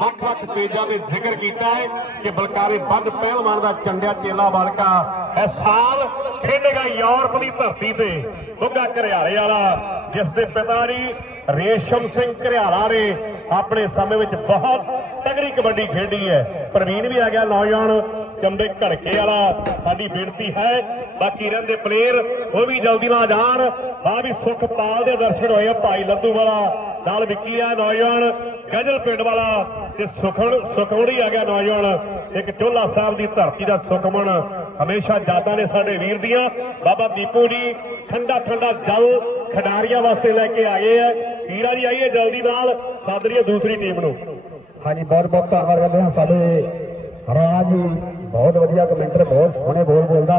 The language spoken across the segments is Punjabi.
ਵੱਖ-ਵੱਖ ਪੇਜਾਂ ਤੇ ਜ਼ਿਕਰ ਕੀਤਾ ਹੈ ਕਿ ਬਲਕਾਰੇ ਬੰਦ ਪਹਿਲਵਾਨ ਦਾ ਚੰਡਿਆ ਚੇਲਾ ਬਾਲਕਾ ਇਸ ਸਾਲ ਖੇਡੇਗਾ ਯੂਰਪ ਦੀ ਧਰਤੀ ਤੇ ਗੁੱਗਾ ਘਰਿਆਲੇ ਵਾਲਾ ਜਿਸ ਦੇ ਪਿਤਾ ਜੀ ਰੇਸ਼ਮ ਸਿੰਘ ਘਰਿਆਲਾ ਨੇ ਆਪਣੇ ਸਮੇਂ ਵਿੱਚ ਬਹੁਤ ਤਗੜੀ ਕਬੱਡੀ ਖੇਡੀ ਹੈ। ਪ੍ਰਵੀਨ ਵੀ ਆ ਗਿਆ, ਨੌਜਵਾਨ ਚੰਬੇ ਘੜਕੇ ਵਾਲਾ ਸਾਡੀ ਬੇਨਤੀ ਹੈ। ਬਾਕੀ ਰਹਿੰਦੇ ਪਲੇਅਰ ਉਹ ਵੀ ਜਲਦੀ ਨਾਲ ਜਾਣ। ਆ ਵੀ ਸੁਖਪਾਲ ਦੇ ਦਰਸ਼ਨ ਹੋਏ ਆ ਭਾਈ ਲੱਦੂ ਵਾਲਾ, ਨਾਲ ਵਿੱਕੀ ਆ ਨੌਜਵਾਨ, ਗਜਲ ਪਿੰਡ ਵਾਲਾ ਤੇ ਸੁਖਣ, ਸੁਖਮਣੀ ਆ ਗਿਆ ਨੌਜਵਾਨ। ਇੱਕ ਚੋਲਾ ਸਾਹਿਬ ਦੀ ਧਰਤੀ ਦਾ ਸੁਖਮਣ ਹਮੇਸ਼ਾ ਯਾਦਾਂ ਨੇ ਸਾਡੇ ਵੀਰ ਦੀਆਂ। ਬਾਬਾ ਦੀਪੂ ਜੀ, ਠੰਡਾ ਠੰਡਾ ਜਲ ਖਿਡਾਰੀਆਂ ਵਾਸਤੇ ਲੈ ਕੇ ਆਏ ਆ। ਵੀਰਾ ਜੀ, ਆਈਏ ਜਲਦੀ ਨਾਲ, ਸਾਦਰੀਏ ਦੂਸਰੀ ਟੀਮ ਨੂੰ। ਹਾਂਜੀ, ਬਹੁਤ ਬਹੁਤ ਧੰਨਵਾਦ ਕਰਦੇ ਹਾਂ ਸਾਡੇ ਰਾਣਾ ਜੀ ਬਹੁਤ ਵਧੀਆ ਕਮੈਂਟਰ ਬਹੁਤ ਸੋਹਣੇ ਬੋਲ ਬੋਲਦਾ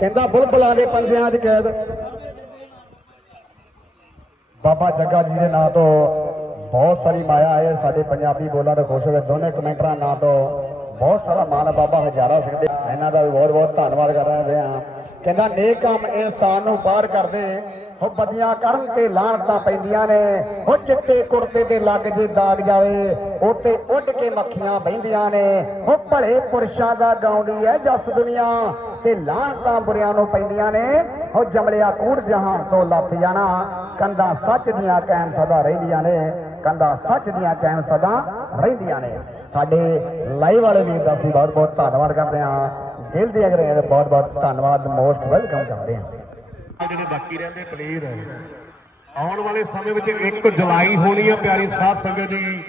ਕਹਿੰਦਾ ਬੁਲਬੁਲਾਂ ਦੇ ਪੰਜਿਆਂ 'ਚ ਕੈਦ। ਬਾਬਾ ਜੱਗਾ ਜੀ ਦੇ ਨਾਂ ਤੋਂ ਬਹੁਤ ਸਾਰੀ ਮਾਇਆ ਹੈ ਸਾਡੇ ਪੰਜਾਬੀ ਬੋਲਾਂ ਤੋਂ ਖੁਸ਼ ਹੋਏ। ਦੋਨੇ ਕਮੈਂਟਰਾਂ ਨਾਂ ਤੋਂ ਬਹੁਤ ਸਾਰਾ ਮਾਣ ਹੈ ਬਾਬਾ ਹਜ਼ਾਰਾ ਸਿੰਘ ਦੇ। ਇਹਨਾਂ ਦਾ ਵੀ ਬਹੁਤ ਬਹੁਤ ਧੰਨਵਾਦ ਕਰ ਰਹੇ ਹਾਂ। ਕਹਿੰਦਾ ਨੇਕ ਕੰਮ ਇਨਸਾਨ ਨੂੰ ਬਾਹਰ ਕਰਦੇ। ਹੋ ਬਦੀਆਂ ਕਰਨ ਤੇ ਲਾਹਣਤਾਂ ਪੈਂਦੀਆਂ ਨੇ। ਉਹ ਚਿੱਟੇ ਕੁੜਤੇ ਤੇ ਲੱਗ ਜੇ ਦਾਗ ਜਾਵੇ, ਉੱਤੇ ਉੱਡ ਕੇ ਮੱਖੀਆਂ ਬਹਿੰਦੀਆਂ ਨੇ। ਉਹ ਭਲੇ ਪੁਰਸ਼ਾਂ ਦਾ ਗਾਉਂਦੀ ਐ ਜਸ ਦੁਨੀਆ। ਤੇ ਲਾਹਣਤਾਂ ਬੁਰਿਆਂ ਨੂੰ ਪੈਂਦੀਆਂ ਨੇ। ਉਹ ਜਮਲਿਆ ਕੂੜ ਜਹਾਨ ਤੋਂ ਲੱਥ ਜਾਣਾ। ਕੰਧਾਂ ਸੱਚ ਦੀਆਂ ਕਾਇਮ ਸਦਾ ਰਹਿੰਦੀਆਂ ਨੇ। ਕੰਧਾਂ ਸੱਚ ਦੀਆਂ ਕਾਇਮ ਸਦਾ ਰਹਿੰਦੀਆਂ ਨੇ। ਸਾਡੇ ਲਾਈਵ ਵਾਲੇ ਵੀਰ ਦਾ ਅਸੀਂ ਬਹੁਤ ਬਹੁਤ ਧੰਨਵਾਦ ਕਰਦੇ ਹਾਂ। ਦਿਲ ਦੇ ਅਗਰੇ ਬਹੁਤ ਬਹੁਤ ਧੰਨਵਾਦ। ਮੋਸਟ ਵੈਲਕਮ ਕਰਦੇ ਹਾਂ। ਜਿਹੜੇ ਬਾਕੀ ਰਹਿੰਦੇ ਪਲੇਅਰ ਆਉਣ ਵਾਲੇ ਸਮੇਂ ਵਿੱਚ 1 ਜੁਲਾਈ ਹੋਣੀ ਹੈ ਪਿਆਰੀ ਸਾਧ ਸੰਗਤ ਜੀ।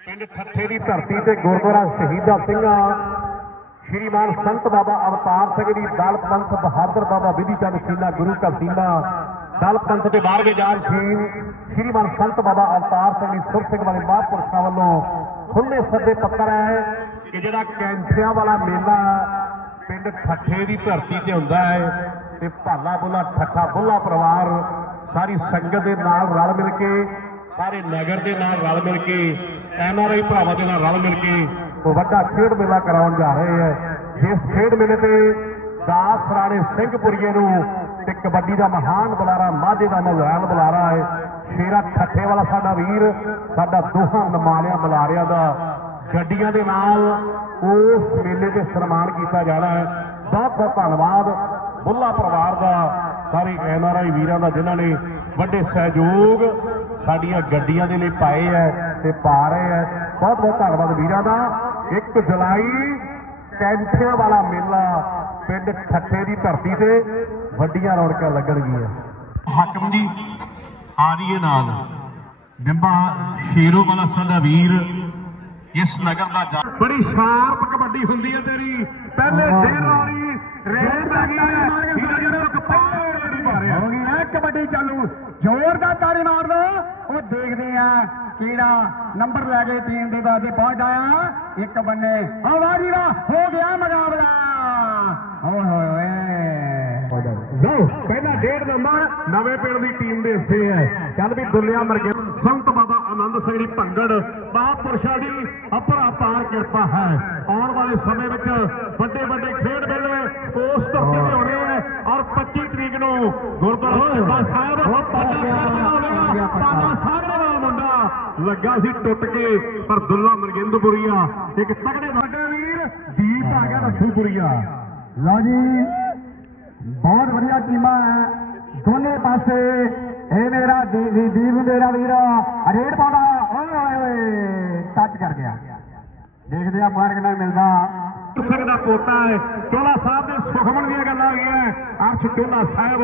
ਪਿੰਡ ਠੱਠੇ ਦੀ ਧਰਤੀ ਤੇ ਗੁਰਦੁਆਰਾ ਸ਼ਹੀਦਾ ਸਿੰਘਾਂ, ਸ਼੍ਰੀਮਾਨ ਸੰਤ ਬਾਬਾ ਅਵਤਾਰ ਸਿੰਘ ਜੀ, ਦਲ ਪੰਥ ਬਹਾਦਰ ਬਾਬਾ ਵਿਧੀ ਚੰਦ ਸ਼ੀਲਾ, ਗੁਰੂ ਘਰ ਸੀਲਾ ਦਲ ਪੰਥ ਦੇ ਬਾਹਰਵੇ ਜਾਨ ਸ਼ੀਨ ਸ਼੍ਰੀਮਾਨ ਸੰਤ ਬਾਬਾ ਅਵਤਾਰ ਸਿੰਘ ਜੀ, ਸੁਰ ਸਿੰਘ ਵਾਲੇ ਮਹਾਂਪੁਰਸ਼ਾਂ ਵੱਲੋਂ ਖੁੱਲੇ ਸੱਦੇ ਪੱਤਰ ਹੈ ਕਿ ਜਿਹੜਾ ਕੈਂਠਿਆਂ ਵਾਲਾ ਮੇਲਾ ਪਿੰਡ ਠੱਠੇ ਦੀ ਧਰਤੀ ਤੇ ਹੁੰਦਾ ਹੈ ਤੇ ਭਾਲਾ ਬੁੱਲਾ, ਠੱਠਾ ਬੁੱਲਾ ਪਰਿਵਾਰ ਸਾਰੀ ਸੰਗਤ ਦੇ ਨਾਲ ਰਲ ਮਿਲ ਕੇ, ਸਾਰੇ ਨਗਰ ਦੇ ਨਾਲ ਰਲ ਮਿਲ ਕੇ ਐਨਆਰਆਈ ਭਰਾਵਾਂ ਦੇ ਨਾਲ ਰਲ ਮਿਲ ਕੇ ਉਹ ਵੱਡਾ ਖੇਡ ਮੇਲਾ ਕਰਾਉਣ ਜਾ ਰਹੇ ਹੈ। ਜਿਸ ਖੇਡ ਮੇਲੇ ਤੇ ਦਾਸ ਰਾਣੇ ਸਿੰਘਪੁਰੀਏ ਨੂੰ ਤੇ ਕਬੱਡੀ ਦਾ ਮਹਾਨ ਬੁਲਾਰਾ, ਮਾਝੇ ਦਾ ਮਹਾਨ ਬੁਲਾਰਾ ਹੈ। ਸ਼ੇਰਾ ਠੱਠੇ ਵਾਲਾ ਸਾਡਾ ਵੀਰ, ਸਾਡਾ ਦੋਹਾਂ ਨਮਾਲਿਆਂ ਬੁਲਾਰਿਆਂ ਦਾ ਗੱਡੀਆਂ ਦੇ ਨਾਲ ਉਸ ਮੇਲੇ ਤੇ ਸਨਮਾਨ ਕੀਤਾ ਜਾਣਾ ਹੈ। ਬਹੁਤ ਬਹੁਤ ਧੰਨਵਾਦ। ਬੁੱਲਾ ਪਰਿਵਾਰ ਦਾ ਸਾਰੇ ਐਨਆਰਆਈ ਵੀਰਾਂ ਦਾ ਜਿਨ੍ਹਾਂ ਨੇ ਵੱਡੇ ਸਹਿਯੋਗ ਸਾਡੀਆਂ ਗੱਡੀਆਂ ਦੇ ਲਈ ਪਾਏ ਹੈ ਤੇ ਪਾ ਰਹੇ ਹੈ ਬਹੁਤ ਬਹੁਤ ਧੰਨਵਾਦ ਵੀਰਾਂ ਦਾ। 1 ਜੁਲਾਈ ਕੈਂਠਿਆਂ ਵਾਲਾ ਮੇਲਾ ਪਿੰਡ ਠੱਠੇ ਦੀ ਧਰਤੀ ਤੇ ਵੱਡੀਆਂ ਰੌਣਕਾਂ ਲੱਗਣਗੀਆਂ। ਹਾਕਮ ਜੀ ਆ ਰਹੀਏ ਨਾਲ। ਡਿੰਬਾ ਸ਼ੇਰੋ ਵਾਲਾ ਸਾਡਾ ਵੀਰ ਇਸ ਨਗਰ ਦਾ ਬੜੀ ਸ਼ਾਰਪ ਕਬੱਡੀ ਹੁੰਦੀ ਹੈ ਤੇਰੀ। ਪਹਿਲੇ ਦੇਰ ਵਾਲੀ ਲੱਗੀ ਹੈ ਮਾਰਿਆ ਗਈ। ਨਾ ਕਬੱਡੀ ਚਾਲੂ। ਜ਼ੋਰਦਾਰ ਤਾੜੀ ਮਾਰ ਦੋ। ਉਹ ਦੇਖਦੇ ਆ ਕਿਹੜਾ ਨੰਬਰ ਲੈ ਕੇ ਟੀਮ ਦੀ ਬਾਦੀ ਪਹੁੰਚ ਆਇਆ ਇੱਕ ਬੰਨੇ ਆਵਾਜ਼ੀ ਦਾ ਹੋ ਗਿਆ ਮੁਕਾਬਲਾ। ਓਏ ਹੋਏ ਹੋਏ। ਲਓ ਪਹਿਲਾ ਡੇਢ ਨੰਬਰ ਨਵੇਂ ਪਿੰਡ ਦੀ ਟੀਮ ਦੇ ਹਿੱਸੇ ਹੈ। ਚੱਲ ਵੀ ਦੁੱਲਿਆ ਮਰਗੇ ਸੰਤ ਬਾਬਾ ਆਨੰਦ ਸਿੰਘ ਜੀ ਭੰਗੜ ਮਹਾਂਪੁਰਸ਼ਾਂ ਦੀ ਅਪਰਾ ਪਾਰ ਕਿਰਪਾ ਹੈ। ਆਉਣ ਵਾਲੇ ਸਮੇਂ ਵਿੱਚ ਵੱਡੇ ਵੱਡੇ ਖੇਡ ਮੇਲੇ ਉਸ ਧਰਤੀ ਤੇ ਹੋਣੇ ਹੈ ਔਰ 25 ਤਰੀਕ ਨੂੰ ਗੁਰਦੁਆਰਾ ਸਾਹਿਬਾ ਸਾਹਿਬ ਪਾਣਾ ਸਾਗਰੇ ਵਾਲਾ ਮੁੰਡਾ। ਲੱਗਾ ਸੀ ਟੁੱਟ ਕੇ ਪਰ ਦੁੱਲਾ ਮਰਗਿੰਦਪੁਰੀਆ ਇੱਕ ਤਗੜੇ ਵੱਡੇ ਵੀਰ ਦੀਪ ਆ ਗਿਆ ਰੱਸੂਪੁਰੀਆ ਲਓ ਜੀ ਬਹੁਤ ਵਧੀਆ ਟੀਮਾਂ ਹੈ। ਦੋਨੇ ਪਾਸੇ ਇਹ ਮੇਰਾ ਦੀ- ਦੀ- ਦੀਪ ਮੇਰਾ ਵੀਰ ਰੇਡ ਪਾਉਂਦਾ। ਓਏ ਓਏ ਟੱਚ ਕਰ ਗਿਆ। ਦੇਖਦੇ ਆ ਮਾਰ ਕਿੰਨਾ ਮਿਲਦਾ। ਸਿੰਘ ਦਾ ਪੋਤਾ ਹੈ ਚੋਲਾ ਸਾਹਿਬ ਦੇ ਸੁਖਮਨ ਦੀਆਂ ਗੱਲਾਂ ਹੋਈਆਂ ਅਰਸ਼ ਚੋਲਾ ਸਾਹਿਬ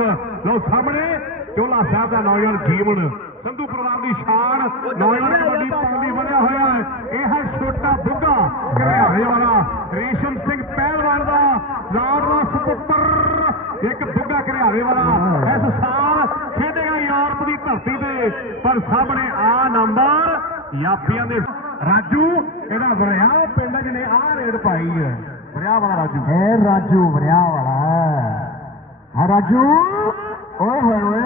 ਲੋ ਸਾਹਮਣੇ ਚੋਲਾ ਸਾਹਿਬ ਦਾ ਨੌਜਵਾਨ ਜੀਵਨ। ਸੰਧੂ ਪਰਿਵਾਰ ਦੀ ਸ਼ਾਨ ਨੌਜਵਾਨ ਕਬੱਡੀ ਪਾਉਂਦੀ ਵਧਿਆ ਹੋਇਆ ਹੈ। ਇਹ ਹੈ ਛੋਟਾ ਬੁੱਗਾ ਘਰਿਆਲੇ ਵਾਲਾ ਰੇਸ਼ਮ ਸਿੰਘ ਪਹਿਲਵਾਨ ਦਾ ਲਾਡਲਾ ਸੁਪੁੱਤਰ। ਇੱਕ ਬੁੱਗਾ ਘਰਿਆਲੇ ਵਾਲਾ ਇਸ ਸਾਲ ਧਰਤੀ ਤੇ ਪਰ ਸਾਹਮਣੇ ਆ ਨੰਬਰ ਯਾਪੀਆਂ ਦੇ ਰਾਜੂ ਇਹਦਾ ਵਰਿਆ ਪਿੰਡ ਜਿਹਨੇ ਆ ਰੇਡ ਪਾਈ ਹੈ। ਵਰਿਆ ਵਾਲਾ ਰਾਜੂ। ਇਹ ਰਾਜੂ ਵਰਿਆ ਵਾਲਾ ਹਾਂ। ਰਾਜੂ ਓਏ ਹੋਏ ਓਏ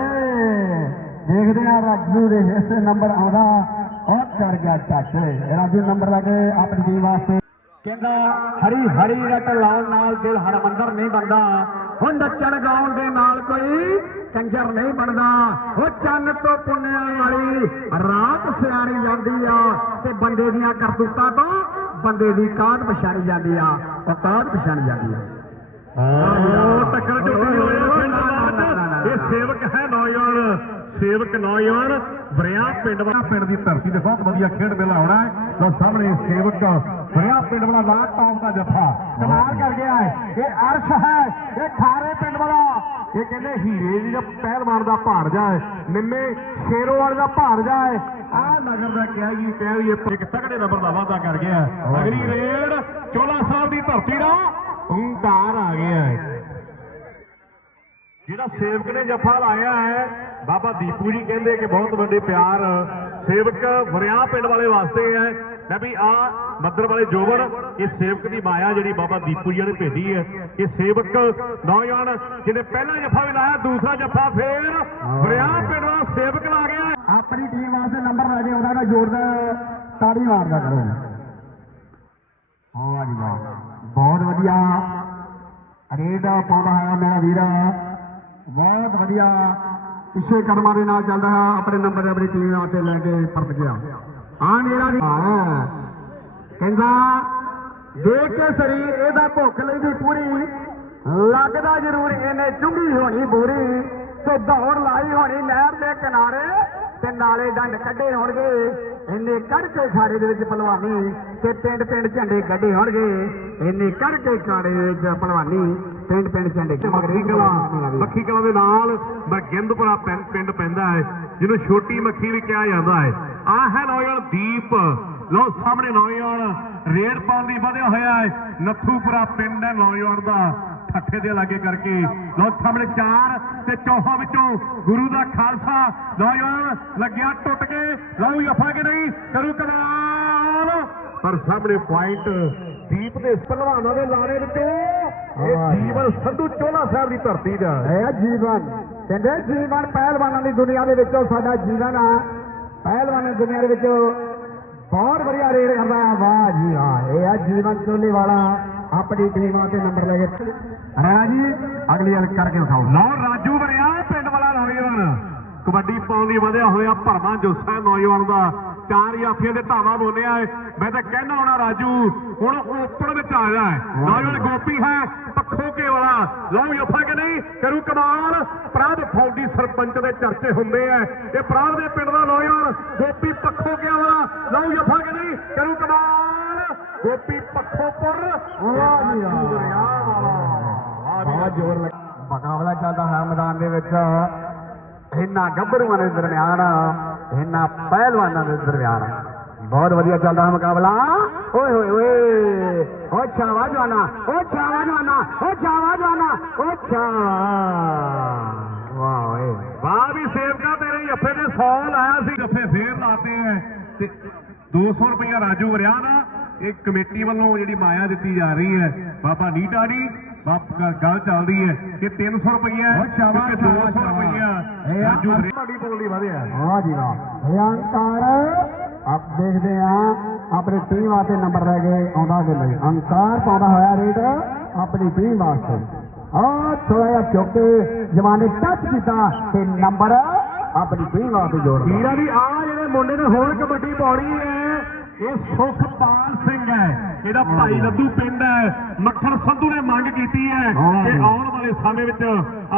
ਦੇਖਦੇ ਆ ਰਾਜੂ ਦੇ ਇਸ ਨੰਬਰ ਆਉਂਦਾ ਉਹ ਕਰ ਗਿਆ ਟੱਚ ਰਾਜੂ ਨੰਬਰ ਲੈ ਕੇ ਆਪਣੀ ਟੀਮ ਵਾਸਤੇ। ਕਹਿੰਦਾ ਹਰੀ ਹਰੀ ਰਟ ਲਾਉਣ ਨਾਲ ਦਿਲ ਹਰਮੰਦਰ ਨਹੀਂ ਬਣਦਾ। ਉਹ ਨੱਚਣ ਗਾਉਣ ਦੇ ਨਾਲ ਕੋਈ ਕੰਜਰ ਨਹੀਂ ਬਣਦਾ। ਉਹ ਚੰਨ ਤੋਂ ਪੁੰਨਿਆਂ ਵਾਲੀ ਰਾਤ ਸਿਆਣੀ ਜਾਂਦੀ ਆ ਤੇ ਬੰਦੇ ਦੀਆਂ ਕਰਤੂਤਾਂ ਤੋਂ ਬੰਦੇ ਦੀ ਕਾਢ ਪਛਾਣੀ ਜਾਂਦੀ ਆ ਉਹ ਕਾਢ ਪਛਾਣੀ ਜਾਂਦੀ ਆ। ਉਹ ਟੱਕਰ ਟੁੱਟੀ ਹੋਈ ਹੈ ਇਹ ਸੇਵਕ ਹੈ ਸੇਵਕ ਨੌਜਵਾਨ ਵਰਿਆ ਪਿੰਡ ਵਾਲਾ ਪਿੰਡ ਦੀ ਧਰਤੀ ਤੇ ਬਹੁਤ ਵਧੀਆ ਖੇਡ ਮੇਲਾ ਹੋਣਾ ਹੈ। ਲੋ ਸਾਹਮਣੇ ਸੇਵਕ ਵਰਿਆ ਪਿੰਡ ਵਾਲਾ ਲਾਟ ਟੌਪ ਦਾ ਜੱਫਾ ਕਮਾਲ ਕਰ ਗਿਆ ਹੈ। ਇਹ ਅਰਸ਼ ਹੈ। ਇਹ ਖਾਰੇ ਪਿੰਡ ਵਾਲਾ। ਇਹ ਕਹਿੰਦੇ ਹੀਰੇ ਜੀ ਦਾ ਪਹਿਲਵਾਨ ਦਾ ਭਾਣਜਾ ਹੈ। ਨਿੰਮੇ ਸ਼ੇਰੋਵਾਲ ਦਾ ਭਾਣਜਾ ਹੈ। ਆ ਨਗਰ ਦਾ ਕਿਹਾ ਜੀ ਕਹਿ ਵੀ ਇੱਕ ਤਗੜੇ ਨੰਬਰ ਦਾ ਵਾਅਦਾ ਕਰ ਗਿਆ ਅਗਲੀ ਰੇਡ ਚੋਲਾ ਸਾਹਿਬ ਦੀ ਧਰਤੀ ਦਾ ਹੰਕਾਰ ਆ ਗਿਆ ਹੈ। ਜਿਹੜਾ ਸੇਵਕ ਨੇ ਜੱਫਾ ਲਾਇਆ ਹੈ, ਬਾਬਾ ਦੀਪੂ ਜੀ ਕਹਿੰਦੇ ਕਿ ਬਹੁਤ ਵੱਡੇ ਪਿਆਰ ਸੇਵਕ ਵਰਿਆ ਪਿੰਡ ਵਾਲੇ ਵਾਸਤੇ ਹੈ। ਲੈ ਵੀ ਆ ਮੱਦਰ ਵਾਲੇ ਜੋਬਨ, ਇਹ ਸੇਵਕ ਦੀ ਮਾਇਆ ਜਿਹੜੀ ਬਾਬਾ ਦੀਪੂ ਜੀ ਨੇ ਭੇਜੀ ਹੈ। ਇਹ ਸੇਵਕ ਨੌਜਵਾਨ ਜਿਹਨੇ ਪਹਿਲਾ ਜੱਫਾ ਵੀ ਲਾਇਆ, ਦੂਸਰਾ ਜੱਫਾ ਫੇਰ ਵਰਿਆ ਪਿੰਡ ਦਾ ਸੇਵਕ ਲਾ ਗਿਆ ਆਪਣੀ ਟੀਮ ਵਾਸਤੇ ਨੰਬਰ ਲੈ ਕੇ ਉਹਨਾਂ ਦਾ ਜੋੜਦਾ ਤਾੜੀ ਮਾਰਦਾ ਕਰੋ। ਹਾਂ ਜੀ, ਵਾਹ। ਬਹੁਤ ਵਧੀਆ। ਰੇਡ ਪਾਉਂਦਾ ਹੈ, ਮੇਰਾ ਵੀਰ। ਬਹੁਤ ਵਧੀਆ। ਪਿੱਛੇ ਕਰਮਾਂ ਦੇ ਨਾਲ ਚੱਲਦਾ ਹੈ ਆਪਣੇ ਨੰਬਰ ਆਪਣੀ ਟੀਮ ਵਾਸਤੇ ਲੈ ਕੇ ਪਰਤ ਗਿਆ ਆ ਮੇਰਾ ਹਾਂ। ਕਹਿੰਦਾ ਦੇਖ ਕੇ ਸਰੀਰ ਇਹਦਾ ਭੁੱਖ ਲੈਂਦੀ ਪੂਰੀ। ਲੱਗਦਾ ਜ਼ਰੂਰ ਇਹਨੇ ਚੁੰਗੀ ਹੋਣੀ ਬੂਰੀ ਤੇ ਦੌੜ ਲਾਈ ਹੋਣੀ ਨਹਿਰ ਦੇ ਕਿਨਾਰੇ ਤੇ ਨਾਲੇ ਡੰਡ ਕੱਢੇ ਹੋਣਗੇ। ਇਹਨੇ ਕੱਢ ਕੇ ਖਾੜੇ ਦੇ ਵਿੱਚ ਪਹਿਲਵਾਨੀ ਤੇ ਪਿੰਡ ਪਿੰਡ ਝੰਡੇ ਕੱਢੇ ਹੋਣਗੇ। ਇਹਨੇ ਕੱਢ ਕੇ ਖਾੜੇ ਦੇ ਵਿੱਚ ਪਹਿਲਵਾਨੀ ਪਿੰਡ ਪਿੰਡ ਝੰਡੇ ਮੱਖੀ ਕਲਾ। ਮੱਖੀ ਕਲਾ ਦੇ ਨਾਲ ਮਰਗਿੰਦਪੁਰਾ ਪਿੰ- ਪਿੰਡ ਪੈਂਦਾ ਹੈ ਜਿਹਨੂੰ ਛੋਟੀ ਮੱਖੀ ਵੀ ਕਿਹਾ ਜਾਂਦਾ ਹੈ। ਆਹ ਹੈ ਨੌਜਵਾਨ ਦੀਪ। ਲੋ ਸਾਹਮਣੇ ਨੌਜਵਾਨ ਰੇਡ ਦੀ ਵਧਿਆ ਹੋਇਆ ਹੈ। ਨੱਥੂਪੁਰਾ ਪਿੰਡ ਹੈ ਨੌਜਵਾਨ ਦਾ ਠੱਠੇ ਦੇ ਲਾਗੇ ਕਰਕੇ। ਲੋ ਸਾਹਮਣੇ ਚਾਰ ਤੇ ਚੌਹਾਂ ਵਿੱਚੋਂ ਗੁਰੂ ਦਾ ਖਾਲਸਾ। ਨੌਜਵਾਨ ਲੱਗਿਆ ਟੁੱਟ ਕੇ। ਲਓ ਜਫਾ ਕਿ ਨਹੀਂ ਕਰੂ ਕਮਾਲ। ਪਰ ਸਾਹਮਣੇ ਪੁਆਇੰਟ ਦੀਪ ਦੇ ਪਹਿਲਵਾਨਾਂ ਦੇ ਲਾਰੇ ਵਿੱਚੋਂ ਇਹ ਜੀਵਨ ਸੰਧੂ ਚੋਲਾ ਸਾਹਿਬ ਦੀ ਧਰਤੀ ਦਾ ਇਹ ਜੀਵਨ ਕਹਿੰਦੇ ਜੀਵਨ ਪਹਿਲਵਾਨਾਂ ਦੀ ਦੁਨੀਆ ਦੇ ਵਿੱਚੋਂ ਸਾਡਾ ਜੀਵਨ ਆ। ਪਹਿਲਵਾਨਾਂ ਦੀ ਦੁਨੀਆ ਦੇ ਵਿੱਚ ਬਹੁਤ ਵਧੀਆ ਰੇਡ ਕਰਦਾ ਆ। ਵਾਹ ਜੀ ਵਾਹ ਇਹ ਆ ਜੀਵਨ ਚੋਲੇ ਵਾਲਾ। ਆਪਣੀ ਟੀਮਾਂ ਤੇ ਨੰਬਰ ਲੈ ਕੇ। ਰਾਣਾ ਜੀ ਅਗਲੀ ਗੱਲ ਕਰਕੇ ਦਿਖਾਓ। ਲਓ ਰਾਜੂ ਵਰਿਆ ਪਿੰਡ ਵਾਲਾ ਨੌਜਵਾਨ। ਕਬੱਡੀ ਪਾਉਣ ਦੀ ਵਧਿਆ ਹੋਇਆ ਭਰਮਾ ਜੋਸਾ ਹੈ ਨੌਜਵਾਨ ਦਾ ਚਾਰ ਜਾਫੀਆਂ ਦੇ ਧਾਵਾ ਬੋਲਿਆ ਹੈ। ਮੈਂ ਤਾਂ ਕਹਿਣਾ ਹੋਣਾ ਰਾਜੂ ਹੁਣ ਓਪਨ ਵਿੱਚ ਆ ਜਾ ਹੈ। ਨੌਜਵਾਨ ਗੋਪੀ ਹੈ ਪੱਖੋਕੇ ਵਾਲਾ। ਲਓ ਜਫਾ ਕਿ ਨਹੀਂ? ਕਰੂ ਕਮਾਲ। ਪ੍ਰਾਧ ਫੌਜੀ ਸਰਪੰਚ ਦੇ ਚਰਚੇ ਹੁੰਦੇ ਐ ਇਹ ਪ੍ਰਾਧ ਦੇ ਪਿੰਡ ਦਾ ਨੌਜਵਾਨ ਗੋਪੀ ਪੱਖੋਕੇ ਵਾਲਾ। ਲਓ ਜਫਾ ਕਿ ਨਹੀਂ? ਕਰੂ ਕਮਾਲ। ਗੋਪੀ ਪੱਖੋਪੁਰ। ਵਾਹ ਜੀ ਵਾਹ। ਬਹੁਤ ਜ਼ੋਰ ਲੱਗ ਮੁਕਾਬਲਾ ਚੱਲਦਾ ਹੈ ਮੈਦਾਨ ਦੇ ਵਿੱਚ। ਇਹਨਾਂ ਗੱਭਰੂਆਂ ਦੇ ਦਰਮਿਆਨ ਇਹਨਾਂ ਪਹਿਲਵਾਨਾਂ ਦੇ ਦਰਮਿਆਨ। ਬਹੁਤ ਵਧੀਆ ਚੱਲਦਾ ਹੈ ਮੁਕਾਬਲਾ। ਓਏ ਹੋਏ ਓਏ। ਓ ਛਾਵਾ ਜਵਾਨਾ ਓ ਛਾਵਾ ਜਵਾਨਾ ਓ ਛਾਵਾ ਜਵਾਨਾ ਓ ਛਾ ਵਾਹ ਓਏ। ਵਾਹ ਵੀ ਸੇਵਕਾ ਤੇਰੇ ਜੱਫੇ ਤੇ 100 ਲਾਇਆ ਸੀ, ਜੱਫੇ ਫੇਰ ਲਾਤੇ ਐ। ਤੇ 200 ਰੁਪਇਆ ਰਾਜੂ ਵਰਿਆ ਦਾ ਇਹ ਕਮੇਟੀ ਵੱਲੋਂ ਜਿਹੜੀ ਮਾਇਆ ਦਿੱਤੀ ਜਾ ਰਹੀ ਹੈ ਬਾਬਾ ਨੀਟਾ ਦੀ ਬਾਪ ਗੱਲ ਚੱਲਦੀ ਹੈ ਕਿ 300 ਰੁਪਇਆ ਉਹ ਸ਼ਾਬਾਸ਼, 200 ਸ਼ਾਬਾਸ਼, ਰੁਪਇਆ ਇਹ ਆ- ਰਾਜੂ ਦੀ ਬੋਲੀ ਵਧਿਆ ਵਾਹ ਜੀ ਵਾਹ। ਅੰਕਾਰ ਆਪ ਦੇਖਦੇ ਆ ਆਪਣੇ ਟੀਮ ਵਾਸਤੇ ਨੰਬਰ ਲੈ ਕੇ ਆਉਂਦਾ ਕਿ ਨਹੀਂ? ਅੰਕਾਰ ਪਾਉਂਦਾ ਹੋਇਆ ਰੇਟ ਆਪਣੀ ਟੀਮ ਵਾਸਤੇ। ਆ ਥੋੜਾ ਜਿਹਾ ਚੁੱਕ ਕੇ ਜਵਾਨੇ ਟੱਚ ਕੀਤਾ ਤੇ ਨੰਬਰ ਆਪਣੀ ਟੀਮ ਵਾਸਤੇ ਜੋੜ। ਵੀਰਾਂ ਦੀ ਆ ਜਿਹੜੇ ਮੁੰਡੇ ਨੇ ਹੋਰ ਕਬੱਡੀ ਪਾਉਣੀ ਹੈ। ਇਹ ਸੁਖਪਾਲ ਸਿੰਘ ਹੈ। ਇਹਦਾ ਭਾਈ ਲੱਦੂ ਪਿੰਡ ਹੈ। ਮੱਖਣ ਸੰਧੂ ਨੇ ਮੰਗ ਕੀਤੀ ਹੈ ਕਿ ਆਉਣ ਵਾਲੇ ਸਮੇਂ ਵਿੱਚ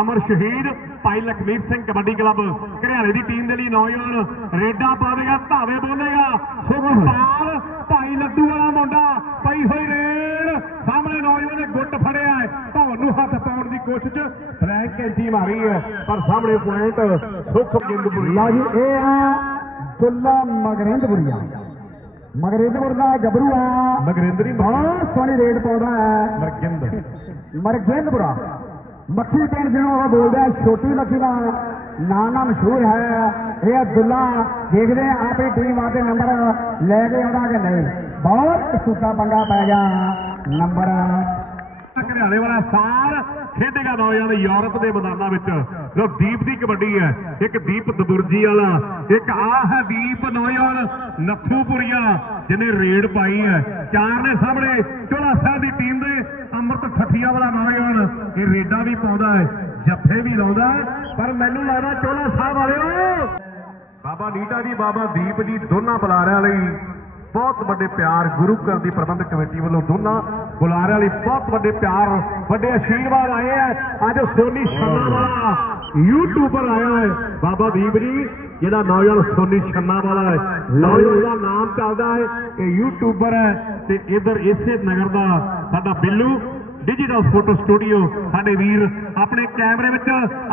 ਅਮਰ ਸ਼ਹੀਦ ਭਾਈ ਲਖਵੀਰ ਸਿੰਘ ਕਬੱਡੀ ਕਲੱਬ ਘਰਿਆਲੇ ਦੀ ਟੀਮ ਦੇ ਲਈ ਨੌਜਵਾਨ ਰੇਡਾਂ ਪਾਵੇਗਾ ਧਾਵੇ ਬੋਲੇਗਾ। ਸੁਖਪਾਲ ਭਾਈ ਲੱਡੂ ਵਾਲਾ ਮੁੰਡਾ ਪਈ ਹੋਈ ਰੇਡ। ਸਾਹਮਣੇ ਨੌਜਵਾਨ ਨੇ ਗੁੱਟ ਫੜਿਆ ਹੈ। ਧੌਣ ਨੂੰ ਹੱਥ ਪਾਉਣ ਦੀ ਕੋਸ਼ਿਸ਼ ਫਰੈਂਕ ਕੈਂਚੀ ਮਾਰੀ ਹੈ। ਪਰ ਸਾਹਮਣੇ ਪੁਆਇੰਟ ਸੁਖ ਲਓ ਜੀ ਇਹ ਆ ਦੁੱਲਾ ਮਗਰਿੰਦਪੁਰੀਆ। ਮਗਰਿੰਦਪੁਰ ਦਾ ਗੱਭਰੂ ਆ ਮਗਰਿੰਦਰੀ ਬਹੁਤ ਸੋਹਣੀ ਰੇਡ ਪਾਉਂਦਾ ਹੈ। ਮਰਗਿੰਦ। ਮਰਗਿੰਦਪੁਰਾ। ਮੱਖੀ ਪਿੰਡ ਜਿਹਨੂੰ ਉਹ ਬੋਲਦਾ ਛੋਟੀ ਮੱਖੀ ਦਾ ਨਾਂ ਨਾ ਮਸ਼ਹੂਰ ਹੈ। ਇਹ ਅਬਦੁੱਲਾ ਦੇਖਦੇ ਆ ਆਪਣੀ ਟੀਮ ਆਤੇ ਨੰਬਰ ਲੈ ਕੇ ਆਉਂਦਾ ਕਿ ਨਹੀਂ? ਬਹੁਤ ਸੁੱਤਾ ਪੰਗਾ ਪੈ ਗਿਆ। ਨੰਬਰ ਘਰਿਆਲੇ ਵਾਲਾ ਸਾਰ ਖੇਡੇਗਾ ਨੌਜਵਾਨ ਯੂਰਪ ਦੇ ਮੈਦਾਨਾਂ ਵਿੱਚ। ਜੋ ਦੀਪ ਦੀ ਕਬੱਡੀ ਹੈ। ਇੱਕ ਦੀਪ ਦਬੁਰਜੀ ਵਾਲਾ। ਇੱਕ ਆ ਹੈ ਦੀਪ ਨੌਜਵਾਨ ਨੱਥੂਪੁਰੀਆ, ਜਿਹਨੇ ਰੇਡ ਪਾਈ ਹੈ। ਚਾਰ ਨੇ ਸਾਹਮਣੇ ਚੋਲਾ ਸਾਹਿਬ ਦੀ ਟੀਮ ਦੇ ਅੰਮ੍ਰਿਤ ਠੱਠੀਆਂ ਵਾਲਾ ਨੌਜਵਾਨ। ਇਹ ਰੇਡਾਂ ਵੀ ਪਾਉਂਦਾ ਹੈ, ਜੱਫੇ ਵੀ ਲਾਉਂਦਾ ਪਰ ਮੈਨੂੰ ਲੱਗਦਾ ਚੋਲਾ ਸਾਹਿਬ ਵਾਲਿਓ, ਬਾਬਾ ਨੀਟਾ ਜੀ, ਬਾਬਾ ਦੀਪ ਜੀ ਦੋਨਾਂ ਬੁਲਾਰਿਆਂ ਲਈ ਬਹੁਤ ਵੱਡੇ ਪਿਆਰ ਗੁਰੂ ਘਰ ਦੀ ਪ੍ਰਬੰਧਕ ਕਮੇਟੀ ਵੱਲੋਂ ਦੋਨਾਂ ਬੁਲਾਰਿਆਂ ਲਈ ਬਹੁਤ ਵੱਡੇ ਪਿਆਰ, ਵੱਡੇ ਆਸ਼ੀਰਵਾਦ ਆਏ ਆ। ਅੱਜ ਸੋਨੀ ਛੰਨਾ ਵਾਲਾ ਯੂਟਿਊਬਰ ਆਇਆ ਹੈ। ਬਾਬਾ ਦੀਪ ਜੀ, ਜਿਹੜਾ ਨੌਜਵਾਨ ਸੋਨੀ ਛੰਨਾ ਵਾਲਾ ਹੈ। ਨੌਜਵਾਨ ਦਾ ਨਾਮ ਚੱਲਦਾ ਹੈ ਇਹ ਯੂਟਿਊਬਰ ਹੈ ਤੇ ਇਧਰ ਇਸੇ ਨਗਰ ਦਾ ਸਾਡਾ ਬਿੱਲੂ ਡਿਜੀਟਲ ਫੋਟੋ ਸਟੂਡੀਓ ਸਾਡੇ ਵੀਰ ਆਪਣੇ ਕੈਮਰੇ ਵਿੱਚ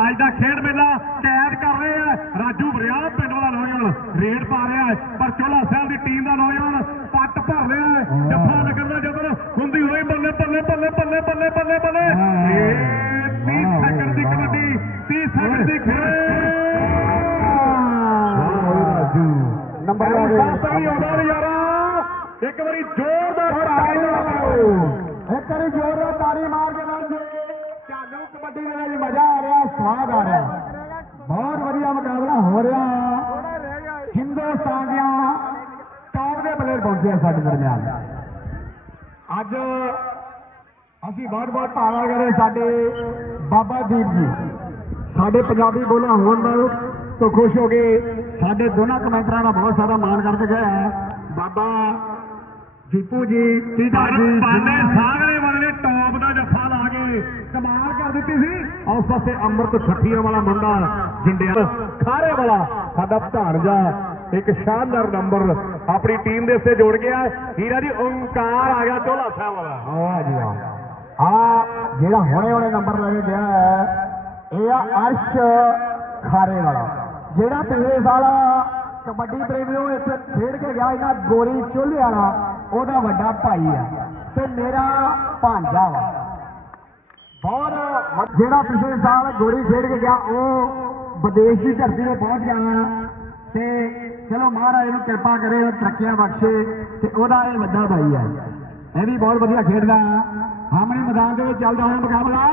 ਅੱਜ ਦਾ ਖੇਡ ਮੇਲਾ ਕੈਦ ਕਰ ਰਹੇ ਆ। ਰਾਜੂ ਬਰਿਆਲ ਪਿੰਡ ਵਾਲਾ ਨੌਜਵਾਨ ਰੇਡ ਪਾ ਰਿਹਾ ਹੈ, ਪਰ ਚੋਲਾ ਸਾਹਿਬ ਦੀ ਨੌਜਵਾਨ ਪੱਟ ਭਰ ਰਿਹਾ ਹੈ। ਜੱਫਾ ਨਗਰ ਦਾ ਜਬਰ। ਹੁੰਦੀ ਹੋਈ ਬੱਲੇ ਬੱਲੇ ਬੱਲੇ ਬੱਲੇ ਬੱਲੇ ਬੱਲੇ ਬੱਲੇ। ਇਹ 30 ਸੈਕਿੰਡ ਦੀ ਕਬੱਡੀ 30 ਸੈਕਿੰਡ ਦੀ ਖੇਡ। ਨੰਬਰ ਲਾ ਦੇ ਸਹੀ ਆਉਂਦਾ ਨਜ਼ਾਰਾ ਇੱਕ ਵਾਰੀ ਜ਼ੋਰਦਾਰ ਤਾੜੀ ਲਾਓ ਇੱਕ ਵਾਰੀ ਜ਼ੋਰ ਨਾਲ ਤਾੜੀ ਮਾਰ ਕੇ ਨਾਲ ਤੁਹਾਨੂੰ ਕਬੱਡੀ ਦੇ ਵਿੱਚ ਮਜ਼ਾ ਆ ਰਿਹਾ ਸਵਾਦ ਆ ਰਿਹਾ। ਬਹੁਤ ਵਧੀਆ ਮੁਕਾਬਲਾ ਹੋ ਰਿਹਾ। ਹਿੰਦੁਸਤਾਨ ਦੀਆਂ ਟੌਪ ਦੇ ਪਲੇਅਰ ਪਹੁੰਚੇ ਆ ਸਾਡੇ ਦਰਮਿਆਨ। ਅੱਜ ਅਸੀਂ ਬਹੁਤ ਬਹੁਤ ਧੰਨਵਾਦ ਕਰਦੇ ਸਾਡੇ ਬਾਬਾ ਦੀਪ ਜੀ। ਸਾਡੇ ਪੰਜਾਬੀ ਬੋਲਾਂ ਹੋਣ ਨਾਲ ਤੋਂ ਖੁਸ਼ ਹੋ ਗਏ ਸਾਡੇ ਦੋਨਾਂ ਕਮੈਂਟਰਾਂ ਦਾ ਬਹੁਤ ਸਾਰਾ ਮਾਣ ਕਰਕੇ ਗਏ ਹੈ ਬਾਬਾ ਦੀਪੂ ਜੀ ਟੀਟਾ ਜੀ ਪਾਨੇ ਸਾਗਰੇ ਵਾਲੇ ਟੌਪ ਦਾ ਜੱਫਾ ਲਾ ਕੇ ਕਮਾਲ ਕਰ ਦਿੱਤੀ ਸੀ। ਉਸ ਪਾਸੇ ਅੰਮ੍ਰਿਤ ਠੱਠੀਆਂ ਵਾਲਾ ਮੁੰਡਾ ਜੰਡਿਆ ਖਾਰੇ ਵਾਲਾ ਸਾਡਾ ਭਾਣਜਾ ਇੱਕ ਸ਼ਾਨਦਾਰ ਨੰਬਰ ਆਪਣੀ ਟੀਮ ਦੇ ਉੱਤੇ ਜੋੜ ਗਿਆ ਹੀਰਾ ਜੀ, ਓੰਕਾਰ ਆ ਗਿਆ ਢੋਲਾ ਸਾਹਿਬ ਵਾਲਾ ਆਹ ਜੀ ਆਹ ਆ ਜਿਹੜਾ ਹੁਣੇ ਹੁਣੇ ਨੰਬਰ ਲੈ ਕੇ ਗਿਆ ਇਹ ਆ ਅਰਸ਼ ਖਾਰੇ ਵਾਲਾ ਜਿਹੜਾ ਪਿਛਲੇ ਸਾਲ ਕਬੱਡੀ ਪ੍ਰੇਮੀਓ ਇੱਥੇ ਖੇਡ ਕੇ ਗਿਆ ਇਹਨਾਂ ਗੋਰੀ ਚੋਲੇ ਵਾਲਾ, ਉਹਦਾ ਵੱਡਾ ਭਾਈ ਆ। ਤੇ ਮੇਰਾ ਭਾਂਜਾ ਵਾ। ਬਹੁਤ ਜਿਹੜਾ ਪਿਛਲੇ ਸਾਲ ਗੋਰੀ ਖੇਡ ਕੇ ਗਿਆ, ਉਹ ਵਿਦੇਸ਼ ਦੀ ਧਰਤੀ ਤੇ ਪਹੁੰਚ ਗਿਆ। ਤੇ ਚਲੋ ਮਹਾਰਾਜ ਨੂੰ ਕਿਰਪਾ ਕਰੇ ਉਹ ਤਰੱਕੀਆਂ ਬਖਸ਼ੇ ਤੇ ਉਹਦਾ ਇਹ ਵੱਡਾ ਭਾਈ ਹੈ। ਇਹ ਵੀ ਬਹੁਤ ਵਧੀਆ ਖੇਡਦਾ ਸਾਹਮਣੇ ਮੈਦਾਨ ਦੇ ਵਿੱਚ ਚੱਲਦਾ ਹੋਇਆ ਮੁਕਾਬਲਾ।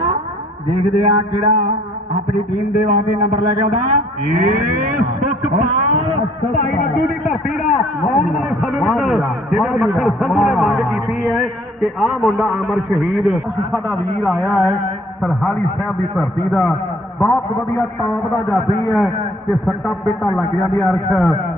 ਦੇਖਦੇ ਆ ਕਿਹੜਾ ਆਪਣੀ ਟੀਮ ਦੇ ਵਾਸਤੇ ਨੰਬਰ ਲੈ ਕੇ ਆਉਂਦਾ। ਇਹ ਸੁਖਪਾਲ ਭਾਈ ਨੱਦੂ ਦੀ ਧਰਤੀ ਦਾ। ਵਾਲੇ ਸਮੇਂ ਵਿੱਚ ਜਿਵੇਂ ਮੱਖਣ ਸੰਧੂ ਨੇ ਮੰਗ ਕੀਤੀ ਹੈ ਕਿ ਆਹ ਮੁੰਡਾ ਅਮਰ ਸ਼ਹੀਦ ਸਾਡਾ ਵੀਰ ਆਇਆ ਹੈ, ਸਰਹਾਲੀ ਸਾਹਿਬ ਦੀ ਧਰਤੀ ਦਾ। ਬਹੁਤ ਵਧੀਆ ਟਾਪ ਦਾ ਜਾਫੀ ਹੈ ਕਿ ਸੱਟਾ ਪੇਟਾ ਲੱਗ ਜਾਂਦੀ ਅਰਸ਼।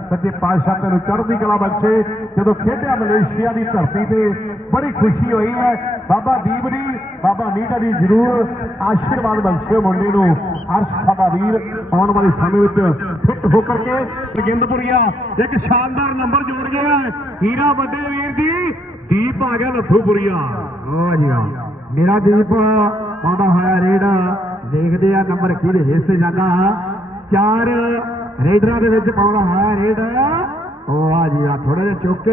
ਸੱਚੇ ਪਾਤਸ਼ਾਹ ਤੈਨੂੰ ਚੜ੍ਹਦੀ ਕਲਾ ਬਖਸ਼ੇ। ਜਦੋਂ ਖੇਡਿਆ ਮਲੇਸ਼ੀਆ ਦੀ ਧਰਤੀ ਤੇ, ਬੜੀ ਖੁਸ਼ੀ ਹੋਈ ਹੈ। ਬਾਬਾ ਦੀਪ ਜੀ, ਬਾਬਾ ਨੀਟਾ ਜੀ ਜ਼ਰੂਰ ਆਸ਼ੀਰਵਾਦ ਬਖਸ਼ੇ ਮੁੰਡੇ ਨੂੰ। ਅਰਸ਼ ਸਾਡਾ ਵੀਰ ਆਉਣ ਵਾਲੇ ਸਮੇਂ ਵਿੱਚ ਫਿੱਟ ਹੋ ਕਰਕੇ ਲਗਿੰਦਪੁਰੀਆ ਇੱਕ ਸ਼ਾਨਦਾਰ ਨੰਬਰ ਜੋੜ ਗਿਆ ਹੀਰਾ ਵੱਡੇ ਵੀਰ ਜੀ। ਦੀਪ ਆ ਗਿਆ ਲੱਥੂਪੁਰੀਆ ਓ ਜੀ ਵਾਹ। ਮੇਰਾ ਦੀਪ ਪਾਉਂਦਾ ਹੋਇਆ ਰੇਡ। ਦੇਖਦੇ ਆ ਨੰਬਰ ਕਿਹਦੇ ਹਿੱਸੇ ਜਾਂਦਾ। ਚਾਰ ਰੇਡਰਾਂ ਦੇ ਵਿੱਚ ਪਾਉਂਦਾ ਹੋਇਆ ਰੇਡ। ਓ ਜੀ ਆ ਥੋੜਾ ਜਿਹਾ ਚੁੱਕ।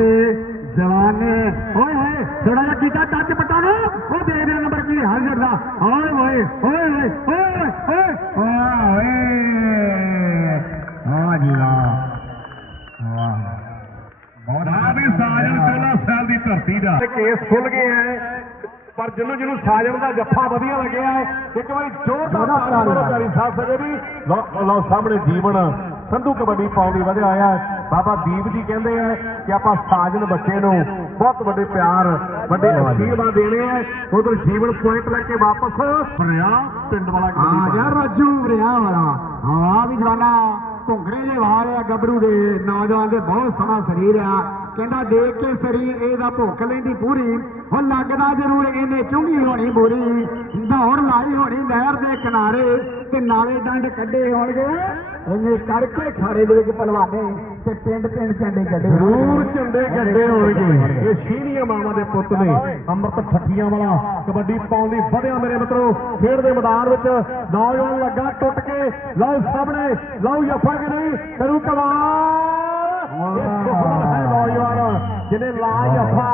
ਜਵਾਨ ਨੇ ਓਏ ਹੋਏ ਥੋੜਾ ਜਿਹਾ ਕੀਤਾ ਟੱਚ ਪੱਟਾ ਨੂੰ। ਉਹ ਦੇ ਦੇ ਨੰਬਰ ਕਿਹਦੇ ਹੱਥ ਜੜਦਾ। ਓਏ ਹੋਏ ਓਏ ਹੋਏ, ਓਏ ਓਏ ਓਏ ਆ ਜੀ ਵਾਹ ਵਾਹ ਆ ਵੀ ਸਾਜਨ ਚੋਲਾ ਸਾਹਿਬ ਦੀ ਧਰਤੀ ਦਾ। ਕੇਸ ਖੁੱਲ ਗਏ ਹੈ ਪਰ ਜਿਹਨੂੰ ਜਿਹਨੂੰ ਸਾਜਨ ਦਾ ਜੱਫਾ ਵਧੀਆ ਲੱਗਿਆ ਹੈ ਇੱਕ ਵਾਰੀ ਜ਼ੋਰਦਾਰ ਤਾੜੀ ਮਾਰੋ ਪਿਆਰੀ ਸਾਹਿਬ ਸਗੇ ਵੀ। ਲਓ ਲਓ ਸਾਹਮਣੇ ਜੀਵਨ ਸੰਧੂ ਕਬੱਡੀ ਪਾਉਣ ਲਈ ਵਧਿਆ ਆਇਆ। ਬਾਬਾ ਦੀਪ ਜੀ ਕਹਿੰਦੇ ਆ ਕਿ ਆਪਾਂ ਸਾਜਨ ਬੱਚੇ ਨੂੰ ਬਹੁਤ ਵੱਡੇ ਪਿਆਰ ਵੱਡੇ ਅਸ਼ੀਰਵਾਦ ਦੇਣੇ ਆ। ਉਧਰ ਜੀਵਨ ਪੁਆਇੰਟ ਲੈ ਕੇ ਵਾਪਸ। ਰਿਆ ਪਿੰਡ ਵਾਲਾ ਆ ਗਿਆ ਰਾਜੂ ਰਿਆ ਵਾਲਾ। ਹਾਂ ਵੀ ਜਵਾਨਾ। ਘੁੰਗਰੇ ਦੇ ਵਾਰ ਆ ਗੱਭਰੂ ਦੇ, ਨੌਜਵਾਨ ਦੇ ਬਹੁਤ ਸੋਹਣਾ ਸਰੀਰ ਆ। ਕਹਿੰਦਾ ਦੇਖ ਕੇ ਸਰੀਰ ਇਹਦਾ ਭੁੱਖ ਲੈਂਦੀ ਪੂਰੀ। ਉਹ ਲੱਗਦਾ ਜ਼ਰੂਰ ਇਹਨੇ ਚੁੰਗੀ ਹੋਣੀ ਬੋਰੀ। ਦੌੜ ਲਾਈ ਹੋਣੀ ਨਹਿਰ ਦੇ ਕਿਨਾਰੇ ਤੇ ਨਾਲੇ ਡੰਡ ਕੱਢੇ ਹੋਣਗੇ। ਇਹਨੇ ਕਰਕੇ ਖਾਰੇ ਦੇ ਵਿੱਚ ਪਲਵਾਨੇ। ਤੇ ਪਿੰਡ ਪਿੰਡ ਝੰਡੇ ਕੱਢੇ ਜ਼ਰੂਰ ਝੰਡੇ ਗੱਡੇ ਹੋਣਗੇ ਇਹ ਸ਼ੀਰੀਆਂ ਮਾਵਾਂ ਦੇ ਪੁੱਤ ਨੇ। ਅੰਮ੍ਰਿਤ ਠੱਠੀਆਂ ਵਾਲਾ ਕਬੱਡੀ ਪਾਉਣ ਲਈ ਵਧਿਆ ਮੇਰੇ ਮਿੱਤਰੋ। ਖੇਡ ਦੇ ਮੈਦਾਨ ਵਿੱਚ ਨੌਜਵਾਨ ਲੱਗਾ ਟੁੱਟ ਕੇ। ਲਓ ਸਾਹਮਣੇ ਲਓ ਜੱਫਾ ਕਿ ਨਹੀਂ ਕਰੂ ਕਮਾਲ। ਇਹ ਸੁਖਮਨ ਹੈ ਨੌਜਵਾਨ ਜਿਹਨੇ ਲਾ ਜੱਫਾ।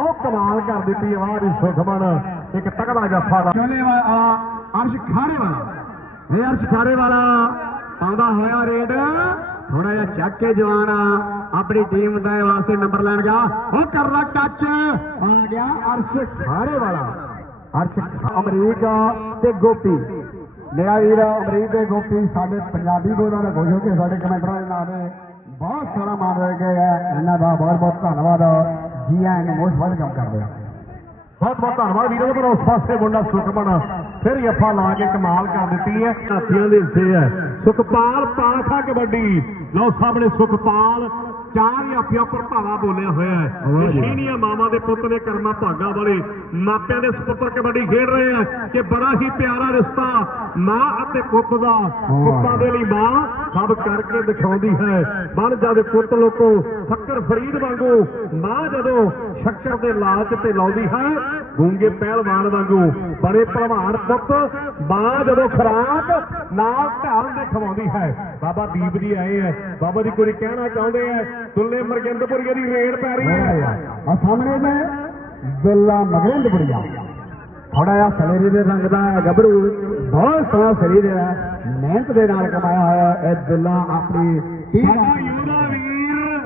ਉਹ ਕਮਾਲ ਕਰ ਦਿੱਤੀ ਆਹ ਵੀ ਸੁਖਮਨ। ਇੱਕ ਤਕੜਾ ਜੱਫਾ ਦਾ। ਚੋਲੇ ਵਾਲਾ ਅਰਸ਼ ਖਾਰੇ ਵਾਲਾ ਇਹ ਅਰਸ਼ ਖਾਰੇ ਵਾਲਾ ਆਉਂਦਾ ਹੋਇਆ ਰੇਡ। ਥੋੜਾ ਜਿਹਾ ਚੱਕ ਕੇ ਜਵਾਨ ਆਪਣੀ ਟੀਮ ਦਾ ਵਾਸਤੇ ਨੰਬਰ ਲੈਣ ਗਿਆ। ਉਹ ਕਰ ਟੱਚ। ਆ ਗਿਆ ਅਰਸ਼ ਖਾਰੇ ਵਾਲਾ। ਅਰਸ਼ ਅਮਰੀਕ ਤੇ ਗੋਪੀ। ਮੇਰਾ ਵੀਰ, ਅਮਰੀਕ ਤੇ ਗੋਪੀ, ਸਾਡੇ ਪੰਜਾਬੀ ਬੋਲਾਂ ਦਾ ਖੁਸ਼ ਹੋ ਕੇ ਸਾਡੇ ਕਮੈਂਟਰਾਂ ਦੇ ਨਾਂ ਤੇ ਬਹੁਤ ਸਾਰਾ ਮਾਣ ਰਹਿ ਗਿਆ ਇਹਨਾਂ ਦਾ ਬਹੁਤ ਬਹੁਤ ਧੰਨਵਾਦ। ਜੀ ਆਇਆਂ ਨੂੰ ਮੋਸਟ ਵੈਲਕਮ ਕਰਦੇ ਹਾਂ ਬਹੁਤ ਬਹੁਤ ਧੰਨਵਾਦ ਵੀਰੋ ਪਰ ਉਸ ਪਾਸੇ ਮੁੰਡਾ ਸੁਖਮਨ ਫਿਰ ਜੱਫਾ ਲਾ ਕੇ ਕਮਾਲ ਕਰ ਦਿੱਤੀ ਹੈ। ਹਾਥੀਆਂ ਦੇ ਹਿੱਸੇ ਹੈ। ਸੁਖਪਾਲ ਪਾਖਾ ਕਬੱਡੀ। ਲਓ ਸਾਹਮਣੇ ਸੁਖਪਾਲ। ਚਾਰ ਜਾਫੀਆਂ ਪਰ ਭਾਵਾ ਬੋਲਿਆ ਹੋਇਆ ਹੈ। ਸ਼ੀਨੀਆਂ ਮਾਮਾ ਦੇ ਪੁੱਤ ਨੇ ਕਰਮਾ ਭਾਗਾ ਵਾਲੇ। ਮਾਪਿਆਂ ਦੇ ਸੁਪੁੱਤਰ ਕਬੱਡੀ ਖੇਡ ਰਹੇ ਆ ਕਿ ਬੜਾ ਹੀ ਪਿਆਰਾ ਰਿਸ਼ਤਾ ਮਾਂ ਅਤੇ ਪੁੱਤ ਦਾ। ਪੁੱਤਾਂ ਦੇ ਲਈ ਮਾਂ ਸਭ ਕਰਕੇ ਦਿਖਾਉਂਦੀ ਹੈ। ਬਣ ਜਾਵੇ ਪੁੱਤ ਲੋਕੋ ਫੱਕਰ ਫਰੀਦ ਵਾਂਗੂ। ਮਾਂ ਜਦੋਂ ਸ਼ੱਕਰ ਦੇ ਲਾਲਚ ਤੇ ਲਾਉਂਦੀ ਹੈ ਗੂੰਗੇ ਪਹਿਲਵਾਨ ਵਾਂਗੂ। ਬੜੇ ਭਲਵਾਨ ਪੁੱਤ ਮਾਂ ਜਦੋਂ ਖਰਾਕ ਨਾਲ ਢਾਲ ਦੇ ਖਵਾਉਂਦੀ ਹੈ। ਬਾਬਾ ਦੀਪ ਜੀ ਆਏ ਹੈ ਬਾਬਾ ਜੀ ਕੋਈ ਕਹਿਣਾ ਚਾਹੁੰਦੇ ਹੈ ਦੁੱਲੇ ਮਰਗੰਦਪੁਰੀਏ ਦੀ ਰੇਡ ਪੈ ਰਹੀ ਹੈ ਆ ਸਾਹਮਣੇ ਮੈਂ ਮਗਰਿੰਦ ਬੁੜੀਆ ਥੋੜਾ ਜਿਹਾ ਸਲੇਰੀ ਦੇ ਰੰਗ ਦਾ ਗੱਭਰੂ ਬਹੁਤ ਸੋਹਣਾ ਸਰੀਰ ਹੈ ਮਿਹਨਤ ਦੇ ਨਾਲ ਕਮਾਇਆ ਹੋਇਆ ਇਹ ਬਿੱਲਾ ਆਪਣੀ ਟੀਮ ਸਾਡਾ ਯੋਧਾ ਵੀਰ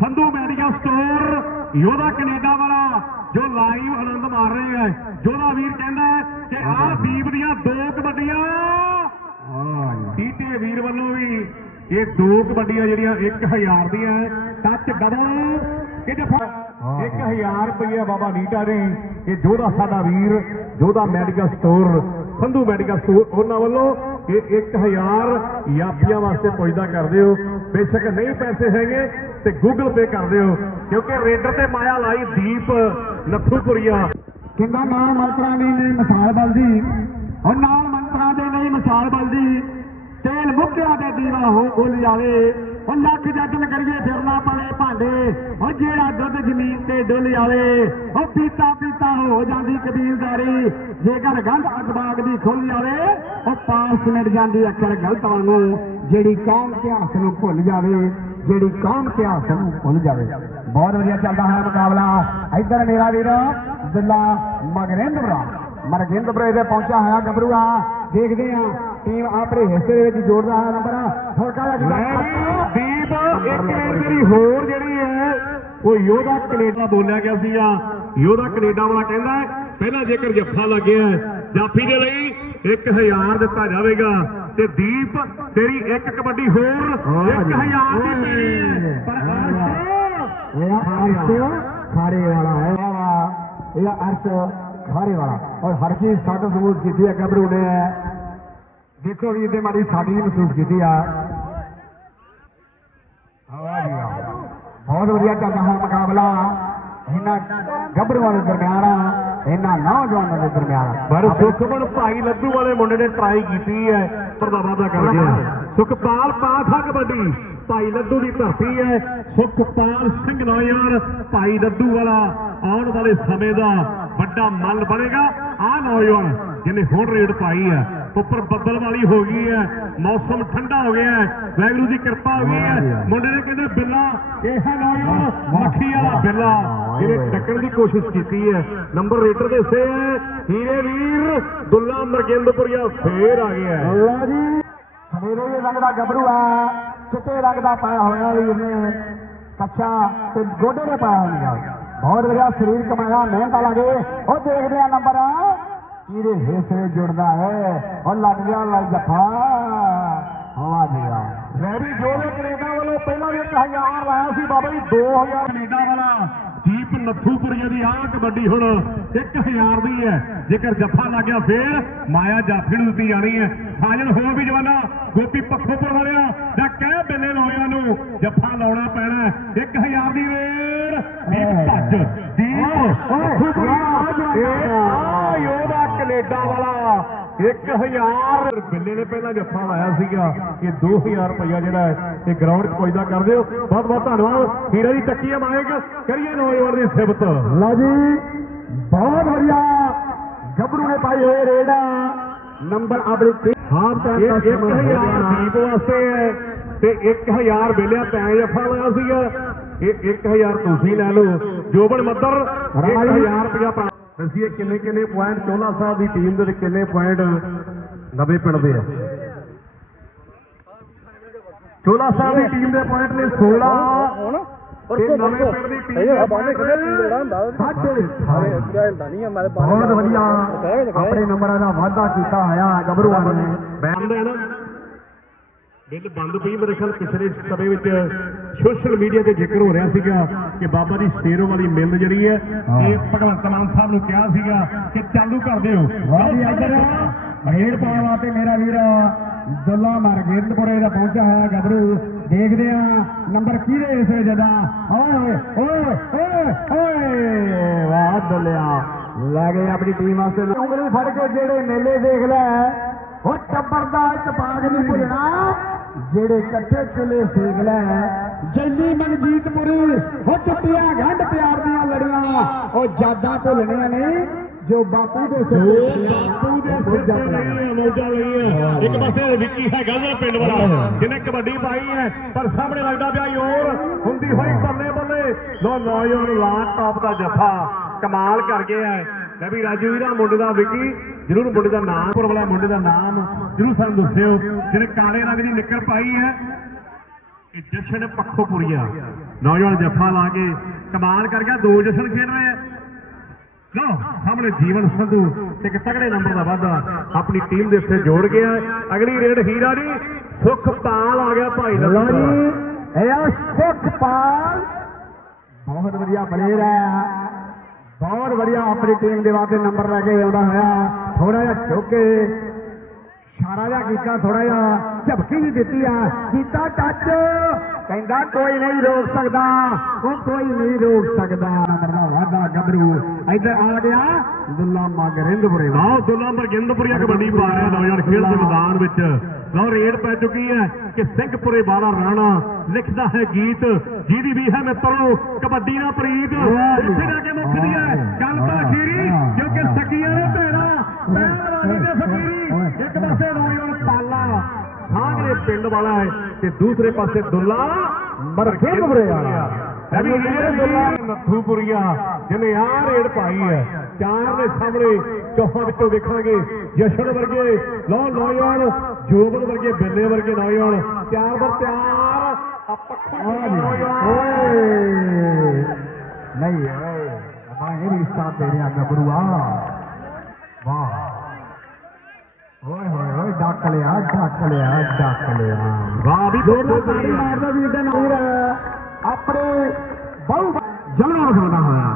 ਸੰਧੂ ਮੈਡੀਕਲ ਸਟੋਰ ਯੋਧਾ ਕੈਨੇਡਾ ਵਾਲਾ ਜੋ ਲਾਈਵ ਆਨੰਦ ਮਾਰ ਰਹੇ ਹੈ। ਯੋਧਾ ਵੀਰ ਕਹਿੰਦਾ ਹੈ ਕਿ ਆਹ ਦੀਪ ਦੀਆਂ ਦੋ ਕਬੱਡੀਆਂ। ਟੀਟੇ ਵੀਰ ਵੱਲੋਂ ਵੀ ਇਹ ਦੋ ਕਬੱਡੀਆਂ ਜਿਹੜੀਆਂ 1000 ਦੀਆਂ ਟੱਚ ਡਬਲ ਕਿ ਜਫਾ 1000 ਰੁਪਏ ਬਾਬਾ ਨੀਟਾ ਦੀ ਇਹ ਜੋਧਾ ਸਾਡਾ ਵੀਰ ਜੋਧਾ medical store Sandhu medical store ਉਹਨਾਂ ਵੱਲੋਂ ਇਹ 1000 ਯਾਤਰੀਆਂ ਵਾਸਤੇ ਪੁੱਜਦਾ ਕਰਦੇ ਹੋ ਬੇਸ਼ੱਕ ਨਹੀਂ ਪੈਸੇ ਹੈਗੇ ਤੇ ਗੂਗਲ ਪੇ ਕਰ ਦਿਓ ਕਿਉਂਕਿ ਰੇਡਰ ਤੇ ਮਾਇਆ ਲਾਈ ਦੀਪ ਨੱਥੂਪੁਰੀਆ। ਕਿੰਨਾ ਨਾਲ ਮੰਤਰਾਂ ਦੀ ਨਹੀਂ ਮਿਸਾਲ ਬਲਦੀ ਉਹ ਨਾਲ ਮੰਤਰਾਂ ਦੇ ਨਹੀਂ ਮਿਸਾਲ ਬਲਦੀ ਤੇਲ ਮੁੱਕਿਆ ਤੇ ਦੀਵਾ ਹੋ ਗੁੱਲ ਜਾਵੇ ਉਹ ਲੱਖ ਜਤਨ ਕਰੀਏ ਫਿਰਨਾ ਪਵੇ ਭਾਂਡੇ। ਉਹ ਜਿਹੜਾ ਦੁੱਧ ਜ਼ਮੀਨ ਤੇ ਡੁੱਲ ਜਾਵੇ ਉਹ ਪੀਤਾ ਪੀਤਾ ਹੋ ਜਾਂਦੀ ਕਬੀਲਦਾਰੀ। ਜੇਕਰ ਗੰਧ ਅਖਬਾਗ ਦੀ ਖੁੱਲ ਜਾਵੇ, ਉਹ ਪਾਸ ਮਿਟ ਜਾਂਦੀ ਅੱਖਰ ਗਲਤ ਵਾਂਗੂ। ਜਿਹੜੀ ਕੌਮ ਇਤਿਹਾਸ ਨੂੰ ਭੁੱਲ ਜਾਵੇ, ਜਿਹੜੀ ਕੌਮ ਇਤਿਹਾਸ ਨੂੰ ਭੁੱਲ ਜਾਵੇ। ਬਹੁਤ ਵਧੀਆ ਚੱਲਦਾ ਹੈ ਮੁਕਾਬਲਾ। ਇੱਧਰ ਮੇਰਾ ਵੀਰ ਦਿੱਲਾ ਮਗਰਿੰਦਪੁਰਾ। ਮਗਰਿੰਦਪੁਰੇ ਦੇ ਪਹੁੰਚਿਆ ਹੋਇਆ ਗੱਭਰੂਆ। ਦੇਖਦੇ ਆ ਟੀਮ ਆਪਣੇ ਹਿੱਸੇ ਦੇ ਵਿੱਚ ਜੋੜਦਾ ਹੈ ਨੰਬਰ ਹਲਕਾ ਵੀ ਦੀਪ ਇੱਕ ਮਿੰਟ ਜਿਹੜੀ ਹੋਰ ਜਿਹੜੀ ਹੈ ਉਹ ਯੋਧਾ ਕੈਨੇਡਾ ਬੋਲਿਆ ਗਿਆ ਸੀਗਾ ਯੋਧਾ ਕੈਨੇਡਾ ਵਾਲਾ ਕਹਿੰਦਾ ਪਹਿਲਾਂ ਜੇਕਰ ਜੱਫਾ ਲੱਗਿਆ ਜਾਫੀ ਦੇ ਲਈ 1000 ਦਿੱਤਾ ਜਾਵੇਗਾ ਤੇ ਦੀਪ ਤੇਰੀ ਇੱਕ ਕਬੱਡੀ ਹੋਰ 1000 ਦੀ ਪੈਣੀ ਪਰ ਅਰਸ਼ ਇਹ ਅਰਸ਼। ਖਾਰੇ ਵਾਲਾ ਹੈ। ਇਹ ਅਰਸ਼ ਖਾਰੇ ਵਾਲਾ। ਔਰ ਹਰ ਚੀਜ਼ ਸਾਡਾ ਸਬੂਤ ਕੀਤੀ ਹੈ ਗੱਭਰੂ ਨੇ ਦੇਖੋ ਵੀ ਇਹਦੇ ਮਾਰੀ ਸਾਡੀ ਵੀ ਮਹਿਸੂਸ ਕੀਤੀ ਆ। ਬਹੁਤ ਵਧੀਆ ਚੱਲਦਾ ਹੈ ਮੁਕਾਬਲਾ। ਇਹਨਾਂ ਗੱਭਰੂਆਂ ਦੇ ਦਰਮਿਆਨ ਇਹਨਾਂ ਨੌਜਵਾਨਾਂ ਦੇ ਦਰਮਿਆਨ ਪਰ ਸੁਖਮਨ ਭਾਈ ਲੱਡੂ ਵਾਲੇ ਮੁੰਡੇ ਨੇ ਟਰਾਈ ਕੀਤੀ ਹੈ ਪਰ ਦਾ ਵਾਦਾ ਕਰ ਗਿਆ ਸੁਖਪਾਲ ਪਾਠਾ ਕਬੱਡੀ। ਭਾਈ ਲੱਡੂ ਦੀ ਧਰਤੀ ਹੈ। ਸੁਖਪਾਲ ਸਿੰਘ ਨੌਯਾਰ ਭਾਈ ਲੱਡੂ ਵਾਲਾ ਆਉਣ ਵਾਲੇ ਸਮੇਂ ਦਾ ਵੱਡਾ ਮੱਲ ਬਣੇਗਾ। ਆ ਨੌਜਵਾਨ ਜਿਹਨੇ ਹੁਣ ਰੇਡ ਪਾਈ ਹੈ ਉੱਪਰ ਬੱਦਲ ਵਾਲੀ ਹੋ ਗਈ ਹੈ ਮੌਸਮ ਠੰਡਾ ਹੋ ਗਿਆ ਹੈ ਵੈਗਰੂ ਦੀ ਕਿਰਪਾ ਹੋ ਗਈ ਹੈ। ਮੁੰਡੇ ਨੇ ਕਹਿੰਦੇ ਬਿੱਲਾ ਇਹ ਹੈ ਨੌਜਵਾਨ ਮੱਖੀ ਵਾਲਾ ਬਿੱਲਾ। ਜਿਹਨੇ ਟੱਕਣ ਦੀ ਕੋਸ਼ਿਸ਼ ਕੀਤੀ ਹੈ। ਨੰਬਰ ਰੇਟਰ ਦੇ ਸੇ ਹੈ ਹੀਰੇ ਵੀਰ ਦੁੱਲਾ ਮਰਗਿੰਦਪੁਰੀਆ ਫੇਰ ਆ ਗਿਆ ਹੈ। ਅੱਲਾ ਜੀ। ਸਵੇਰੇ ਦੇ ਰੰਗ ਦਾ ਗੱਭਰੂ ਆ ਚਿੱਟੇ ਰੰਗ ਦਾ ਪਾਇਆ ਹੋਇਆ ਵੀ ਇਹਨੇ ਕੱਚਾ ਤੇ ਗੋਡੇ ਦੇ ਪਾਇਆ ਹੋਇਆ। ਬਹੁਤ ਵਧੀਆ, ਸਰੀਰ ਕਮਾਇਆ, ਮਿਹਨਤ ਲਾਗੇ ਉਹ ਦੇਖਦੇ ਆ ਨੰਬਰ। ਕਿਹਦੇ ਹਿੱਸੇ ਜੁੜਦਾ ਹੈ? ਉਹ ਲੱਗ ਗਿਆ, ਲੱਗ ਜਫਾ ਹਵਾ ਦਿਆ ਰੈਡੀ ਜੋਲੇ ਕੈਨੇਡਾ ਵੱਲੋਂ ਪਹਿਲਾਂ ਵੀ ਇੱਕ ਹਜ਼ਾਰ ਲਾਇਆ ਸੀ ਬਾਬਾ ਜੀ 2000 ਕੈਨੇਡਾ ਵਾਲਾ। ਦੀਪ ਨੱਥੂਪੁਰੀਆ ਦੀ ਆਹ ਕਬੱਡੀ ਹੁਣ 1000 ਦੀ ਹੈ ਜੇਕਰ ਜੱਫਾ ਲੱਗ ਗਿਆ ਫੇਰ ਮਾਇਆ ਜਾਫੀ ਨੂੰ ਦਿੱਤੀ ਜਾਣੀ ਹੈ ਸਾਜਨ ਹੋਰ ਵੀ ਜਵਾਨਾ ਗੋਪੀ ਪੱਖੋਪੁਰ ਵਾਲਿਆ ਜਾਂ ਕਹਿ ਬਿੱਲੇ ਲੋਇਆ ਨੂੰ ਜੱਫਾ ਲਾਉਣਾ ਪੈਣਾ 1000 ਦੀ ਰੇਡ ਦੀਪ ਭੱਜ ਦੀਪ ਨੱਥੂਪੁਰੀਆ ਆ ਯੋਧਾ ਕੈਨੇਡਾ ਵਾਲਾ 1000 ਬਿੱਲੇ ਨੇ ਪਹਿਲਾਂ ਜੱਫਾ ਲਾਇਆ ਸੀਗਾ। ਇਹ 2000 ਰੁਪਇਆ ਜਿਹੜਾ ਹੈ ਇਹ ਗਰਾਊਂਡ 'ਚ ਪੁੱਜਦਾ ਕਰ ਦਿਓ। ਬਹੁਤ ਬਹੁਤ ਧੰਨਵਾਦ। ਹੀਰਾ ਦੀ ਟੱਕੀਆ ਮਾਏਗ ਕਰੀਏ ਨੌਜਵਾਨ ਦੀ ਸਿਫਤ। ਲਓ ਜੀ ਬਹੁਤ ਵਧੀਆ। ਗੱਭਰੂ ਨੇ ਪਾਈ ਹੋਏ ਰੇਡ ਨੰਬਰ ਆਪਣੀ ਹਾਫ ਟਾਈਮ ਦਾ 1000 ਸਮਾਂ ਹੋ ਗਿਆ ਦੀਪ ਵਾਸਤੇ ਹੈ। ਤੇ 1000 ਬਿੱਲਿਆ ਤੈਂ ਜੱਫਾ ਲਾਇਆ ਸੀਗਾ। ਇਹ 1000 ਤੁਸੀਂ ਲੈ ਲਓ। ਜੋਬਨ ਮੱਦਰ 1000 ਰੁਪਇਆ ਅਸੀਂ ਕਿੰਨੇ ਕਿੰਨੇ ਪੁਆਇੰਟ ਚੋਲਾ ਸਾਹਿਬ ਦੀ ਟੀਮ ਦੇ ਵਿੱਚ ਕਿੰਨੇ ਪੁਆਇੰਟ ਨਵੇਂ ਪਿੰਡ ਦੇ ਆ। ਚੋਲਾ ਸਾਹਿਬ ਦੀ ਟੀਮ ਦੇ ਪੁਆਇੰਟ ਨੇ 16 ਤੇ ਨਵੇਂ ਪਿੰਡ ਦੀ ਟੀਮ ਦੇ ਪੁਆਇੰਟ ਨੇ ਸਾਡੇ ਬਹੁਤ ਵਧੀਆ। ਆਪਣੇ ਨੰਬਰਾਂ ਦਾ ਵਾਅਦਾ ਕੀਤਾ ਹੋਇਆ ਗੱਭਰੂਆਂ ਨੇ। ਬੈਂਡ ਹੈ ਨਾ ਬਿੱਲ ਬੰਦ ਪਈ ਮੇਰੇ ਖਿਆਲ ਪਿਛਲੇ ਸਮੇਂ ਵਿੱਚ ਸੋਸ਼ਲ ਮੀਡੀਆ ਤੇ ਜ਼ਿਕਰ ਹੋ ਰਿਹਾ ਸੀਗਾ ਕਿ ਬਾਬਾ ਦੀ ਸ਼ੇਰੋ ਵਾਲੀ ਮਿਲ ਜਿਹੜੀ ਹੈ ਇਹ ਭਗਵੰਤ ਮਾਨ ਸਾਹਿਬ ਨੂੰ ਕਿਹਾ ਸੀਗਾ ਕਿ ਚਾਲੂ ਕਰ ਦਿਓ। ਵਾਹ ਜੀ ਇੱਧਰ ਖੇਡ ਪਾਉਣ ਵਾਸਤੇ ਮੇਰਾ ਵੀਰ ਦੁੱਲਾ ਮਰਗੇਂਦਪੁਰੇ ਦਾ ਪਹੁੰਚਿਆ ਹੋਇਆ ਗੱਭਰੂ। ਦੇਖਦੇ ਆ ਨੰਬਰ ਕਿਹਦੇ ਇਸ ਜਦਾ ਓਏ ਓਏ ਓਏ ਓਏ ਵਾਹ ਦੁੱਲਿਆ। ਲੈ ਗਏ ਆਪਣੀ ਟੀਮ ਵਾਸਤੇ। ਉਂਗਲੀ ਫੜ ਕੇ ਜਿਹੜੇ ਮੇਲੇ ਦੇਖ ਲੈ। ਉਹ ਟੱਬਰ ਦਾ ਇਤਫਾਕ ਨਹੀਂ ਭੁੱਲਣਾ। ਜਿਹੜੇ ਇਕੱਠੇ ਚੁੱਲੇ ਸੇਕ ਲੈ ਜੈਲੀ ਮਨਜੀਤਪੁਰੀ ਉਹ ਟੁੱਟੀਆਂ ਗੰਢ ਪਿਆਰ ਦੀਆਂ ਲੜੀਆਂ ਉਹ ਜਾਦਾਂ ਭੁੱਲਣੀਆਂ ਨਹੀਂ ਜੋ ਬਾਪੂ ਦੇ ਸਿਰ ਤੇ ਬਾਪੂ ਦੇ ਸਿਰ ਤੇ ਮੌਜਾਂ ਲਈਆਂ। ਇੱਕ ਪਾਸੇ ਵਿੱਕੀ ਹੈਗਾ ਜਿਹੜਾ ਪਿੰਡ ਵਾਲਾ ਜਿਹਨੇ ਕਬੱਡੀ ਪਾਈ ਹੈ ਪਰ ਸਾਹਮਣੇ ਲੱਗਦਾ ਪਿਆ ਯੋਰ ਹੁੰਦੀ ਹੋਈ ਬੱਲੇ ਬੱਲੇ। ਲੋ ਨੌਜਵਾਨ ਲਾਟ ਟਾਪ ਦਾ ਜੱਫਾ। ਕਮਾਲ ਕਰ ਗਿਆ ਹੈ। ਲੈ ਵੀ ਰਾਜੂ ਵੀਰਾ ਮੁੰਡੇ ਦਾ ਵਿੱਕੀ ਜਰੂਰ ਮੁੰਡੇ ਦਾ ਨਾਮ ਪੁਰ ਵਾਲਾ ਮੁੰਡੇ ਦਾ ਨਾਮ ਜਰੂਰ ਸਾਨੂੰ ਦੱਸਿਓ। ਜਿਹਨੇ ਕਾਲੇ ਰੰਗ ਦੀ ਨਿੱਕਰ ਪਾਈ ਹੈ ਇਹ ਜਸ਼ਨ ਪੱਖੋਪੁਰੀਆ। ਨੌਜਵਾਨ ਜੱਫਾ ਲਾ ਕੇ ਕਮਾਲ ਕਰ ਗਿਆ ਦੋ ਜਸ਼ਨ ਖੇਡ ਰਹੇ ਆ। ਲਓ ਸਾਹਮਣੇ ਜੀਵਨ ਸੰਧੂ ਇੱਕ ਤਗੜੇ ਨੰਬਰ ਦਾ ਵਾਧਾ। ਆਪਣੀ ਟੀਮ ਦੇ ਉੱਤੇ ਜੋੜ ਗਿਆ। ਅਗਲੀ ਰੇਡ ਹੀਰਾ ਜੀ ਸੁਖਪਾਲ ਆ ਗਿਆ ਭਾਈ ਦਾ ਲੋ ਜੀ ਇਹ ਆ ਸੁਖਪਾਲ ਬਹੁਤ ਵਧੀਆ ਪਲੇਅਰ ਹੈ ਆਪਣੀ ਟੀਮ ਦੇ ਵਾਸਤੇ ਨੰਬਰ ਲੈ ਕੇ ਆਉਂਦਾ ਹੋਇਆ। ਥੋੜਾ ਜਿਹਾ ਚੁੱਕ ਕੇ ਇਸ਼ਾਰਾ ਜਿਹਾ ਕੀਤਾ ਥੋੜਾ ਜਿਹਾ ਝਪਕੀ ਵੀ ਦਿੱਤੀ ਆ। ਕੀਤਾ ਟੱਚ ਕਹਿੰਦਾ ਕੋਈ ਨਹੀਂ ਰੋਕ ਸਕਦਾ। ਉਹ ਕੋਈ ਨਹੀਂ ਰੋਕ ਸਕਦਾ। ਨੰਬਰ ਦਾ ਵਾਧਾ ਗੱਭਰੂ। ਇੱਧਰ ਆ ਗਿਆ ਦੁੱਲਾ ਮਗਰਿੰਦਪੁਰੇ ਦਾ ਲਓ ਦੁੱਲਾ ਮਰਗਿੰਦਪੁਰੀਆ ਕਬੱਡੀ ਪਾ ਰਿਹਾ ਨੌਜਵਾਨ ਖੇਡ ਦੇ ਮੈਦਾਨ ਵਿੱਚ। ਲਓ ਰੇਡ ਪੈ ਚੁੱਕੀ ਹੈ ਕਿ ਸਿੰਘਪੁਰੇ ਵਾਲਾ ਰਾਣਾ ਲਿਖਦਾ ਹੈ ਗੀਤ। ਜਿਹਦੀ ਵੀ ਹੈ ਮਿੱਤਰੋ ਕਬੱਡੀ ਨਾਲ ਪ੍ਰੀਤ। ਉੱਥੇ ਜਾ। ਕੇ ਮੁੱਕਦੀ ਹੈ ਗੱਲ ਤਾਂ ਅਖੀਰੀ ਕਿਉਂਕਿ ਸਕੀਆਂ ਨੇ ਭੇੜਾ ਪਹਿਲਵਾਨੀ ਦੇ ਫਕੀਰੀ। ਇੱਕ ਪਾਸੇ ਨੌਜਵਾਨ ਪਾਲਾ। ਸਾਹਮਣੇ ਪਿੰਡ ਵਾਲਾ ਹੈ ਤੇ ਦੂਸਰੇ ਪਾਸੇ ਦੁੱਲਾ ਮਰਗਿੰਦਪੁਰੇ ਵਾਲਾ ਇਹ ਵੀ ਇਹ ਦੁੱਲਾ ਨੱਥੂਪੁਰੀਆ ਜਿਹਨੇ ਆ ਰੇਡ ਪਾਈ ਹੈ ਚਾਰ ਦੇ ਸਾਹਮਣੇ ਚੌਹਾਂ ਵਿੱਚੋਂ ਵੇਖਾਂਗੇ ਜਸ਼ਨ ਵਰਗੇ ਲੋ ਨੌਜਵਾਨ ਜੋਬਨ ਵਰਗੇ ਬਿੱਲੇ ਵਰਗੇ ਨੌਜਵਾਨ ਤਿਆਰ ਬਰ ਤਿਆਰ ਆ ਪੱਖੋਂ ਆ ਜੀ। ਨੌਜਵਾਨ ਓਏ ਨਹੀਂ ਓਏ ਆਪਾਂ ਇਹ ਰਿਸ਼ਤਾ ਤੇਰੇ ਆ ਗੱਭਰੂਆ ਵਾਹ ਓਏ ਹੋਏ ਓਏ ਡੱਕ ਲਿਆ ਡੱਕ ਲਿਆ ਡੱਕ ਲਿਆ ਵਾਹ ਵੀ ਦੋਨੋਂ ਤਾੜੀ ਮਾਰਦਾ ਵੀਰ ਦੇ ਨਾਲ ਆਪਣੇ ਬਹੁ ਜਲਵਾ ਵਿਖਾਉਂਦਾ ਹੋਇਆ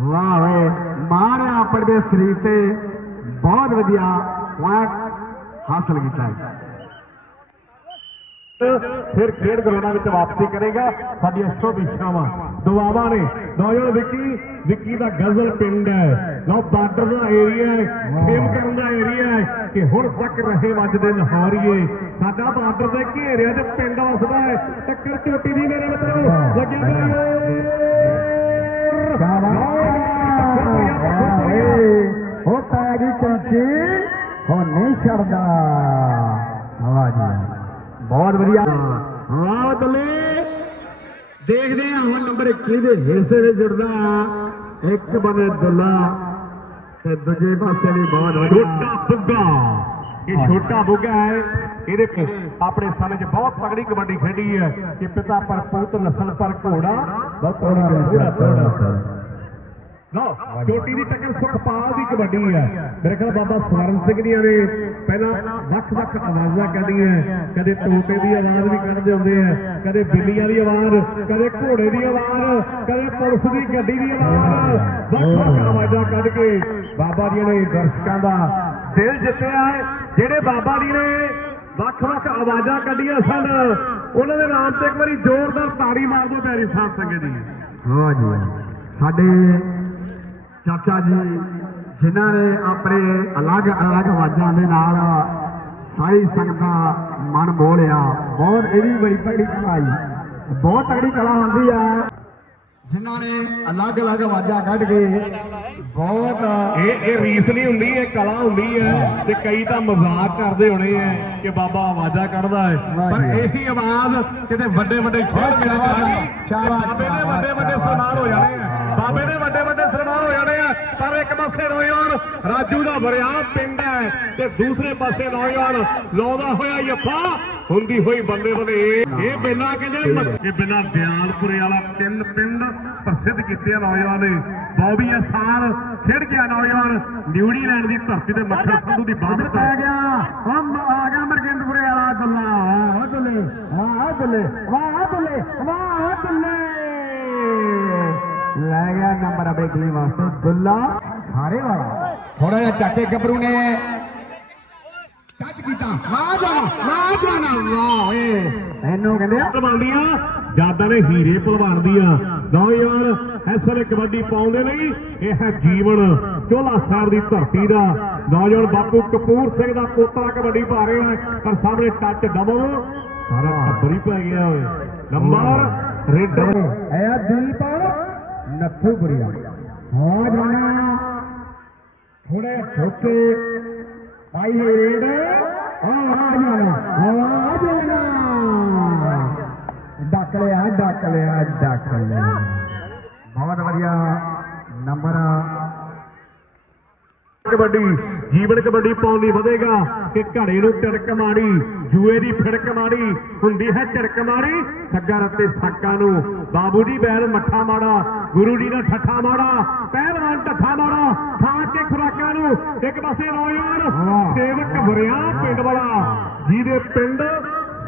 ਵਾਹ ਓਏ ਮਾਰਿਆ ਆਪਣੇ ਦੇ ਸਰੀਰ ਤੇ ਬਹੁਤ ਵਧੀਆ ਪੁਆਇੰਟ ਹਾਸਲ ਕੀਤਾ ਹੈ ਫਿਰ ਖੇਡ ਗਰਾਊਂਡਾਂ ਵਿੱਚ ਵਾਪਸੀ ਕਰੇਗਾ ਸਾਡੀਆਂ ਸ਼ੁਭ ਇੱਛਾਵਾਂ ਦੁਆਵਾਂ ਨੇ। ਨੌਜਵਾਨ ਵਿੱਕੀ ਵਿੱਕੀ ਦਾ ਗਜ਼ਲ ਪਿੰਡ ਹੈ। ਲਓ ਬਾਰਡਰ ਦਾ ਏਰੀਆ ਹੈ ਖੇਮ ਕਰਨ ਦਾ ਏਰੀਆ ਹੈ ਕਿ ਹੁਣ ਤੱਕ ਰਹੇ ਵੱਜਦੇ ਲਹਾਰੀਏ ਸਾਡਾ ਬਾਰਡਰ ਦੇ ਘੇਰਿਆ ਤੇ ਪਿੰਡ ਵਸਦਾ ਹੈ। ਟੱਕਰ ਝੋਟੀ ਦੀ ਮੇਰੇ ਮਿੱਤਰੋ ਲੱਗਿਆ ਉਹ ਪੈ ਗਈ ਚੌਂਕੀ ਹੋ ਨਹੀਂ ਛੱਡਦਾ। ਵਾਹ ਜੀ ਬਹੁਤ ਵਧੀਆ। ਵਾਹ ਬੱਲੇ ਦੇਖਦੇ ਹਾਂ ਹੁਣ ਨੰਬਰ 21 ਦੇ ਹਿੱਸੇ ਵਿੱਚ ਜੁੜਦਾ ਇੱਕ ਬੰਦੇ ਦੁੱਲਾ ਤੇ ਦੂਜੇ ਪਾਸੇ ਵੀ ਬਹੁਤ ਛੋਟਾ ਬੁੱਗਾ। ਇਹ ਛੋਟਾ ਬੁੱਗਾ ਹੈ। ਇਹਦੇ ਆਪਣੇ ਸਮੇਂ 'ਚ ਬਹੁਤ ਤਗੜੀ ਕਬੱਡੀ ਖੇਡੀ ਹੈ। ਕਿ ਪਿਤਾ ਪਰ ਪੁੱਤ ਨਸਲ ਪਰ ਘੋੜਾ ਬਹੁਤ ਥੋੜਾ ਲੋ ਚੋਟੀ ਦੀ ਟੱਕਰ ਸੁਖਪਾਲ ਦੀ ਕਬੱਡੀ ਹੈ ਮੇਰੇ ਖਿਆਲ ਬਾਬਾ ਸਵਰਨ ਸਿੰਘ ਦੀਆਂ ਨੇ ਪਹਿਲਾਂ ਵੱਖ-ਵੱਖ ਆਵਾਜ਼ਾਂ ਕੱਢੀਆਂ ਕਦੇ ਤੋਤੇ ਦੀ ਆਵਾਜ਼ ਵੀ ਕੱਢਦੇ ਹੁੰਦੇ ਆ ਕਦੇ ਬਿੱਲੀਆਂ ਦੀ ਆਵਾਜ਼, ਕਦੇ ਘੋੜੇ ਦੀ ਆਵਾਜ਼, ਕਦੇ ਪੁਲਿਸ ਦੀ ਗੱਡੀ ਦੀ ਆਵਾਜ਼। ਵੱਖ-ਵੱਖ ਆਵਾਜ਼ਾਂ ਕੱਢ ਕੇ ਬਾਬਾ ਜੀ ਨੇ ਦਰਸ਼ਕਾਂ ਦਾ ਦਿਲ ਜਿੱਤਿਆ ਹੈ ਜਿਹੜੇ ਬਾਬਾ ਜੀ ਨੇ ਵੱਖ-ਵੱਖ ਆਵਾਜ਼ਾਂ ਕੱਢੀਆਂ ਸਨ, ਉਹਨਾਂ ਦੇ ਨਾਮ ਤੇ ਇੱਕ ਵਾਰੀ ਜ਼ੋਰਦਾਰ ਤਾੜੀ ਮਾਰ ਦਿਓ ਪਿਆਰੀ ਸਾਧ ਸੰਗਤ ਜੀ। ਹਾਂ ਜੀ ਸਾਡੇ ਚਾਚਾ ਜੀ ਜਿਨ੍ਹਾਂ ਨੇ ਆਪਣੇ ਅਲੱਗ-ਅਲੱਗ ਆਵਾਜ਼ਾਂ ਦੇ ਨਾਲ ਸਾਰੀ ਸੰਗਤ ਦਾ ਮਨ ਮੋਹ ਬਹੁਤ ਇਹ ਵੀ ਬੜੀ ਤਗੜੀ ਕਲਾ ਹੈ ਬਹੁਤ ਤਗੜੀ ਕਲਾ ਹੁੰਦੀ ਆ। ਜਿਨ੍ਹਾਂ ਨੇ ਅਲੱਗ-ਅਲੱਗ ਆਵਾਜ਼ਾਂ ਕੱਢ ਕੇ ਬਹੁਤ ਇਹ ਇਹ ਰੀਸ ਨਹੀਂ ਹੁੰਦੀ ਇਹ ਕਲਾ ਹੁੰਦੀ ਹੈ ਤੇ ਕਈ ਤਾਂ ਮਜ਼ਾਕ ਕਰਦੇ ਹੋਣੇ ਆ ਕਿ ਬਾਬਾ ਆਵਾਜ਼ਾਂ ਕੱਢਦਾ ਹੈ ਪਰ ਇਹੀ ਆਵਾਜ਼ ਕਿਤੇ ਵੱਡੇ ਵੱਡੇ ਖੇਡ ਮੇਲੇ ਸ਼ਾਬਾਸ਼, ਬਾਬੇ ਦੇ ਵੱਡੇ ਵੱਡੇ ਸਨਮਾਨ ਹੋ ਜਾਣੇ ਆ। ਬਾਬੇ ਦੇ ਵੱਡੇ ਵੱਡੇ ਆ ਪਰ ਇੱਕ ਪਾਸੇ ਨੌਜਵਾਨ ਰਾਜੂ ਦਾ ਵਰਿਆ ਪਿੰਡ ਹੈ ਤੇ ਦੂਸਰੇ ਪਾਸੇ ਨੌਜਵਾਨ ਲਾਉਂਦਾ ਹੋਇਆ ਯੱਫਾ ਹੁੰਦੀ ਹੋਈ ਬੰਦੇ ਬੰਦੇ ਇਹ ਬਿਨਾ ਕਹਿੰਦੇ ਇਹ ਬਿਨਾ ਦਿਆਲਪੁਰੇ ਵਾਲਾ ਤਿੰਨ ਪਿੰਡ ਪ੍ਰਸਿੱਧ ਕੀਤੇ ਆ ਨੌਜਵਾਨ ਨੇ। ਬੌਬੀ ਅਸਾਨ ਖੇਡ ਗਿਆ ਨੌਜਵਾਨ। ਨਿਊਜ਼ੀਲੈਂਡ ਦੀ ਧਰਤੀ ਤੇ ਮੱਖਣ ਸੰਧੂ ਦੀ ਬਾਬਤ ਪੈ ਗਿਆ। ਹਮ ਆ ਗਿਆ ਮਰਗਿੰਦਪੁਰੇ ਵਾਲਾ ਗੱਲਾਂ ਬੱਲੇ ਵਾਹ ਬੱਲੇ ਵਾਹ ਬੱਲੇ ਵਾਹ ਬੱਲੇ ਲੈ ਗਿਆ ਨੰਬਰ ਆਪਣੇ ਟੀਮ ਵਾਸਤੇ। ਦੁੱਲਾ ਹਾਰੇ ਵਾਲਾ। ਥੋੜਾ ਜਿਹਾ ਚੱਕ ਗੱਭਰੂ ਨੇ। ਟੱਚ ਕੀਤਾ। ਵਾਹ ਜਾਣਾ ਵਾਹ ਜਾਣਾ। ਵਾਹ ਓਏ। ਇਹਨੂੰ ਕਹਿੰਦੇ ਆ ਭਲਵਾਨ ਦੀਆਂ ਯਾਦਾਂ ਨੇ ਹੀਰੇ ਭਲਵਾਨ ਦੀਆਂ। ਨੌਜਵਾਨ ਇਸ ਵੇਲੇ ਕਬੱਡੀ ਪਾਉਣ ਦੇ ਲਈ ਇਹ ਹੈ ਜੀਵਨ ਚੋਲਾ ਸਾਹਿਬ ਦੀ ਧਰਤੀ ਦਾ। ਨੌਜਵਾਨ ਬਾਪੂ ਕਪੂਰ ਸਿੰਘ ਦਾ ਪੋਤਰਾ ਕਬੱਡੀ ਪਾ ਰਿਹਾ ਪਰ ਸਾਹਮਣੇ ਟੱਚ ਡਬਲ ਸਾਰਾ ਟੱਬਰ ਹੀ ਪੈ ਗਿਆ ਓਏ। ਨੰਬਰ ਰੇਡਰ ਆ ਦੀਪ ਨੱਥੂਪੁਰੀਆ ਹਾਂ ਜਾਣਾ। ਥੋੜੇ ਠੋਕੇ। ਪਾਈ ਹੋਈ ਰੇਡ। ਆ ਜਾਣਾ। ਆ ਜਾਣਾ। ਡੱਕ ਲਿਆ ਡੱਕ ਲਿਆ ਡੱਕ ਲਿਆ। ਬਹੁਤ ਵਧੀਆ। ਨੰਬਰ ਕਬੱਡੀ ਜੀਵਨ ਕਬੱਡੀ ਪਾਉਣ ਲਈ ਵਧੇਗਾ ਕਿ ਘੜੇ ਨੂੰ ਟਿੜਕ ਮਾਰੀ ਜੂਏ ਦੀ ਫਿੜਕ ਮਾਰੀ ਹੁੰਦੀ ਹੈ ਝੜਕ ਮਾਰੀ ਸੱਗਾ ਰੱਤੇ ਸਾਕਾਂ ਨੂੰ ਬਾਬੂ ਜੀ ਬੈਲ ਮੱਠਾ ਮਾੜਾ ਗੁਰੂ ਜੀ ਦਾ ਠੱਠਾ ਮਾੜਾ ਪਹਿਲਵਾਨ ਠੱਠਾ ਮਾੜਾ ਖਾ ਕੇ ਖੁਰਾਕਾਂ ਨੂੰ ਇੱਕ ਪਾਸੇ ਨੌਜਵਾਨ। ਸੇਵਕ ਵਰਿਆ ਪਿੰਡ ਵਾਲਾ ਜਿਹਦੇ ਪਿੰਡ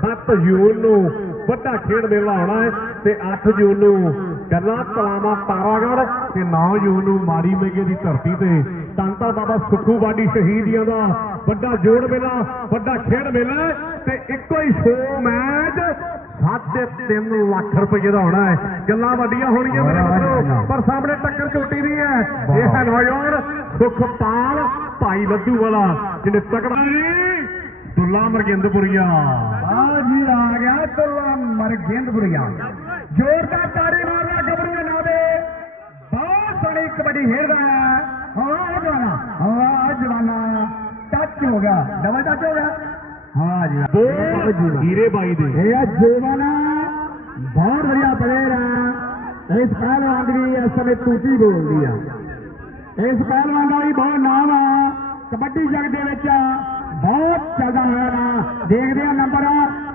7 ਜੂਨ ਨੂੰ ਵੱਡਾ ਖੇਡ ਮੇਲਾ ਹੋਣਾ ਹੈ ਤੇ 8 ਜੂਨ ਨੂੰ ਗੱਲਾਂ ਤਲਾਵਾ ਤਾਰਾਗੜ ਤੇ 9 ਜੂਨ ਨੂੰ ਮਾੜੀ ਮੇਗੇ ਦੀ ਧਰਤੀ ਤੇ। ਸੰਤਾ ਬਾਬਾ ਸੁੱਖੂ ਵਾਡੀ ਸ਼ਹੀਦੀਆਂ ਦਾ ਵੱਡਾ ਜੋੜ ਮੇਲਾ ਵੱਡਾ ਖੇਡ ਮੇਲਾ ਤੇ ਇੱਕੋ ਹੀ ਸ਼ੋ ਮੈਚ ਸਾਢੇ 3 ਲੱਖ ਰੁਪਏ ਦਾ ਹੋਣਾ ਹੈ। ਗੱਲਾਂ ਵੱਡੀਆਂ ਹੋਣਗੀਆਂ ਮੇਰੇ ਮਿੱਤਰੋ ਪਰ ਸਾਹਮਣੇ ਟੱਕਰ ਝੋਟੀ ਦੀ ਹੈ। ਇਹ ਹੈ ਨੌਜਵਾਨ ਸੁਖਪਾਲ ਭਾਈ ਲੱਡੂ ਵਾਲਾ ਜਿਹਨੇ ਤਕੜਾ ਦੁੱਲਾ ਮਰਗਿੰਦਪੁਰੀਆ। ਆ ਜੀ ਆ ਗਿਆ ਤੁਲਾ ਮਰਗਿੰਦਪੁਰੀਆ। ਜ਼ੋਰਦਾਰ ਤਾੜੀ ਮਾਰਨਾ ਗੱਭਰੂ ਦੇ ਨਾਂ ਦੇ ਬਹੁਤ ਸੋਹਣੀ ਕਬੱਡੀ ਖੇਡਦਾ ਹੈ। ਹਾਂ ਜਵਾਨਾ ਹਾਂ ਜਵਾਨਾ। ਟੱਚ ਹੋ ਗਿਆ। ਡਬਲ ਟੱਚ ਹੋ ਗਿਆ। ਹਾਂ ਜੀ। ਦੋ ਹੀਰੇ ਬਾਈ ਦੇ। ਇਹ ਆ ਜਵਾਨਾ। ਬਹੁਤ ਵਧੀਆ ਪਲੇਅਰ ਹੈ ਇਸ ਪਹਿਲਵਾਨ ਦੀ ਇਸ ਸਮੇਂ ਤੂਤੀ ਬੋਲਦੀ ਆ। ਇਸ ਪਹਿਲਵਾਨ ਦਾ ਵੀ ਬਹੁਤ ਨਾਮ ਆ। ਕਬੱਡੀ ਜਗ ਦੇ ਵਿੱਚ ਬਹੁਤ ਚੱਲਦਾ ਹੋਇਆ ਨਾ। ਦੇਖਦੇ ਆ ਨੰਬਰ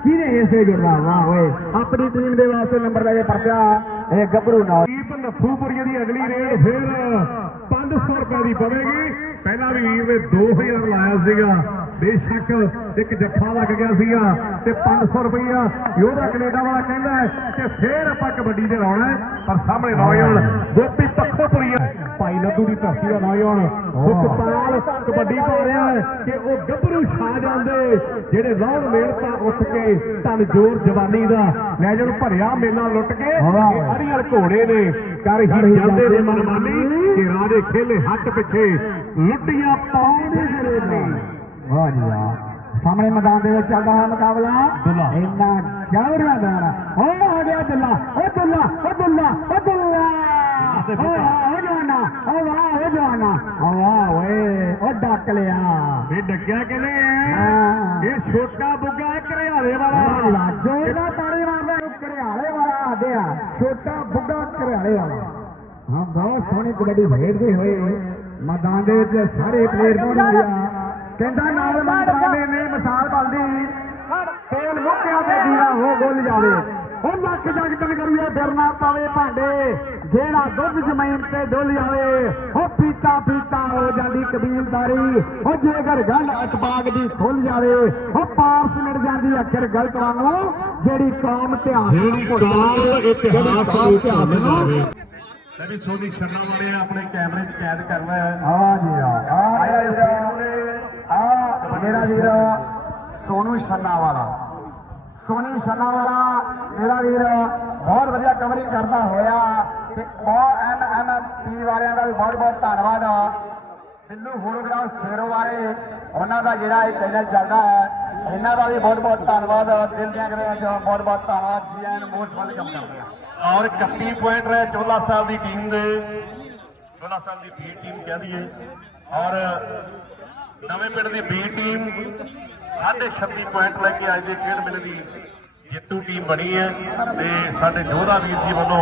ਕਿਹਦੇ ਇਸੇ ਜੁੜਦਾ ਵਾਹ ਓਏ, ਆਪਣੀ ਟੀਮ ਦੇ ਵਾਸਤੇ ਨੰਬਰ ਲੈ ਕੇ ਪਰਚਾ। ਇਹ ਗੱਭਰੂ ਨਾਲ। ਦੀਪ ਨੱਥੂਪੁਰੀਏ ਦੀ ਅਗਲੀ ਰੇਡ ਫਿਰ 500 ਰੁਪਏ ਦੀ ਪਵੇਗੀ। ਪਹਿਲਾਂ ਵੀ ਵੀਰ ਨੇ 2000 ਲਾਇਆ ਸੀਗਾ। ਬੇਸ਼ੱਕ ਇੱਕ ਜੱਫਾ ਲੱਗ ਗਿਆ ਸੀਗਾ ਤੇ 500 ਰੁਪਈਆ ਯੋਧਾ ਕੈਨੇਡਾ ਵਾਲਾ ਕਹਿੰਦਾ ਕਿ ਫੇਰ ਆਪਾਂ ਕਬੱਡੀ ਦੇ ਲਾਉਣਾ ਪਰ ਸਾਹਮਣੇ ਨੌਜਵਾਨ ਗੋਪੀ ਪੱਖੋਪੁਰੀਆ ਭਾਈ ਲੱਡੂ ਦੀ ਧਰਤੀ ਦਾ ਨੌਜਵਾਨ ਸੁਖਪਾਲ ਕਬੱਡੀ ਪਾ ਰਿਹਾ ਹੈ ਕਿ ਉਹ ਗੱਭਰੂ ਛਾ ਜਾਂਦੇ ਜਿਹੜੇ ਲਾਉਣ ਮਿਹਨਤਾਂ ਉੱਠ ਕੇ ਤਨ ਜੋਰ ਜਵਾਨੀ ਦਾ ਲੈ ਜਾਣ ਭਰਿਆ ਮੇਲਾ ਲੁੱਟ ਕੇ ਹਰੀਅਲ ਘੋੜੇ ਨੇ ਕਰ ਹੀ ਜਾਂਦੇ ਨੇ ਮਨਮਾਨੀ ਕਿ ਰਾਜੇ ਖੇਲੇ ਹੱਟ ਪਿੱਛੇ ਲੁੱਟੀਆਂ ਪਾਉਂਦੇ ਫਿਰੇ ਨੇ ਵਾਹ ਜੀ ਵਾਹ ਸਾਹਮਣੇ ਮੈਦਾਨ ਦੇ ਵਿੱਚ ਚੱਲਦਾ ਹੈ ਮੁਕਾਬਲਾ। ਦੁੱਲਾ। ਇੰਨਾ ਜਾਵਰਿਆ ਦਾਣਾ ਉਹ ਆ ਗਿਆ ਦੁੱਲਾ। ਉਹ ਦੁੱਲਾ ਉਹ ਦੁੱਲਾ ਉਹ ਦੁੱਲਾ। ਉਹ ਵਾਹ ਉਹ ਜਵਾਨਾ ਉਹ ਵਾਹ ਉਹ ਜਵਾਨਾ। ਉਹ ਵਾਹ ਓਏ ਉਹ ਡੱਕ ਲਿਆ। ਇਹ ਡੱਕਿਆ ਕਹਿੰਦੇ ਹਾਂ। ਇਹ ਛੋਟਾ ਬੁੱਗਾ ਹੈ ਘਰਿਆਲੇ ਵਾਲਾ। ਲਾਜੋ ਦਾ ਤਾੜੀ ਮਾਰਦਾ ਘਰਿਆਲੇ ਵਾਲਾ ਆਦੇ ਆ। ਛੋਟਾ ਬੁੱਢਾ ਘਰਿਆਲੇ ਵਾਲਾ। ਹਾਂ ਬਹੁਤ ਸੋਹਣੀ ਕਬੱਡੀ ਖੇਡਦੇ ਹੋਏ ਮੈਦਾਨ ਦੇ ਵਿੱਚ ਸਾਰੇ ਪਲੇਅਰ ਪਹੁੰਚਦੇ ਆ। ਕਹਿੰਦਾ ਨਾਲ ਮੰਗਾਵੇ ਨੇ ਮਿਸਾਲ ਬਲਦੀ ਤੇਲ ਮੁੱਕਿਆ ਤੇ ਦੀਵਾ ਹੋ ਗੁੱਲ ਜਾਵੇ। ਉਹ ਲੱਖ ਜਗਤਨ ਕਰੀਏ ਫਿਰ ਨਾ ਪਾਵੇ ਭਾਂਡੇ। ਜਿਹੜਾ ਦੁੱਧ ਜ਼ਮੀਨ ਤੇ ਡੁੱਲ ਜਾਵੇ ਉਹ ਪੀਤਾ ਪੀਤਾ ਹੋ ਜਾਂਦੀ ਕਬੀਲਦਾਰੀ। ਉਹ ਜੇਕਰ ਗੱਲ ਅਤਬਾਗ ਦੀ ਖੁੱਲ ਜਾਵੇ ਉਹ ਪਾਰਸ ਮਿਟ ਜਾਂਦੀ ਅਖਰ ਗਲਤ ਵਾਂਗੂ। ਜਿਹੜੀ ਕੌਮ ਧਿਆਨ ਜਿਹੜੀ ਇਤਿਹਾਸ ਕੌਮ ਇਤਿਹਾਸ ਨੂੰ ਸੋਨੀ ਛੰਨਾ ਵਾਲੇ ਆਪਣੇ ਕੈਮਰੇ 'ਚ ਕੈਦ ਕਰਨਾ ਹੈ। ਆ ਜੀ ਆ ਮੇਰਾ ਵੀਰ ਸੋਨੂ ਛੰਨਾ ਵਾਲਾ ਸੋਨੀ ਛੰਨਾ ਵਾਲਾ ਮੇਰਾ ਵੀਰ ਬਹੁਤ ਵਧੀਆ ਕਵਰਿੰਗ ਕਰਦਾ ਹੋਇਆ ਤੇ ਬਹੁਤ ਐਮ ਐਮ ਪੀ ਵਾਲਿਆਂ ਦਾ ਵੀ ਬਹੁਤ ਬਹੁਤ ਧੰਨਵਾਦ। ਬਿੱਲੂ ਫੋਟੋਗ੍ਰਾਫ ਸੇਰੋ ਵਾਲੇ ਉਹਨਾਂ ਦਾ ਜਿਹੜਾ ਇਹ ਚੈਨਲ ਚੱਲਦਾ ਹੈ, ਇਹਨਾਂ ਦਾ ਵੀ ਬਹੁਤ ਬਹੁਤ ਧੰਨਵਾਦ। ਦਿਲ ਦੀਆਂ ਕਰਿਆ ਜੋ ਬਹੁਤ ਬਹੁਤ ਧੰਨਵਾਦ। ਜੀ ਐਨ ਮੋਸਟ ਵੈਲਕਮ ਕਰਦੇ ਆ। ਔਰ 31 ਪੁਆਇੰਟ ਰਹੇ ਚੋਲਾ ਸਾਹਿਬ ਦੀ ਟੀਮ ਦੇ ਚੋਲਾ ਸਾਹਿਬ ਦੀ ਬੀ ਟੀਮ ਕਹਿ ਦਈਏ। ਔਰ ਨਵੇਂ ਪਿੰਡ ਦੀ ਬੀ ਟੀਮ 26 ਪੁਆਇੰਟ ਲੈ ਕੇ ਅੱਜ ਦੇ ਖੇਡ ਮੇਲੇ ਦੀ ਜੇਤੂ ਟੀਮ ਬਣੀ ਹੈ ਤੇ ਸਾਡੇ ਜੋਧਾ ਵੀਰ ਜੀ ਵੱਲੋਂ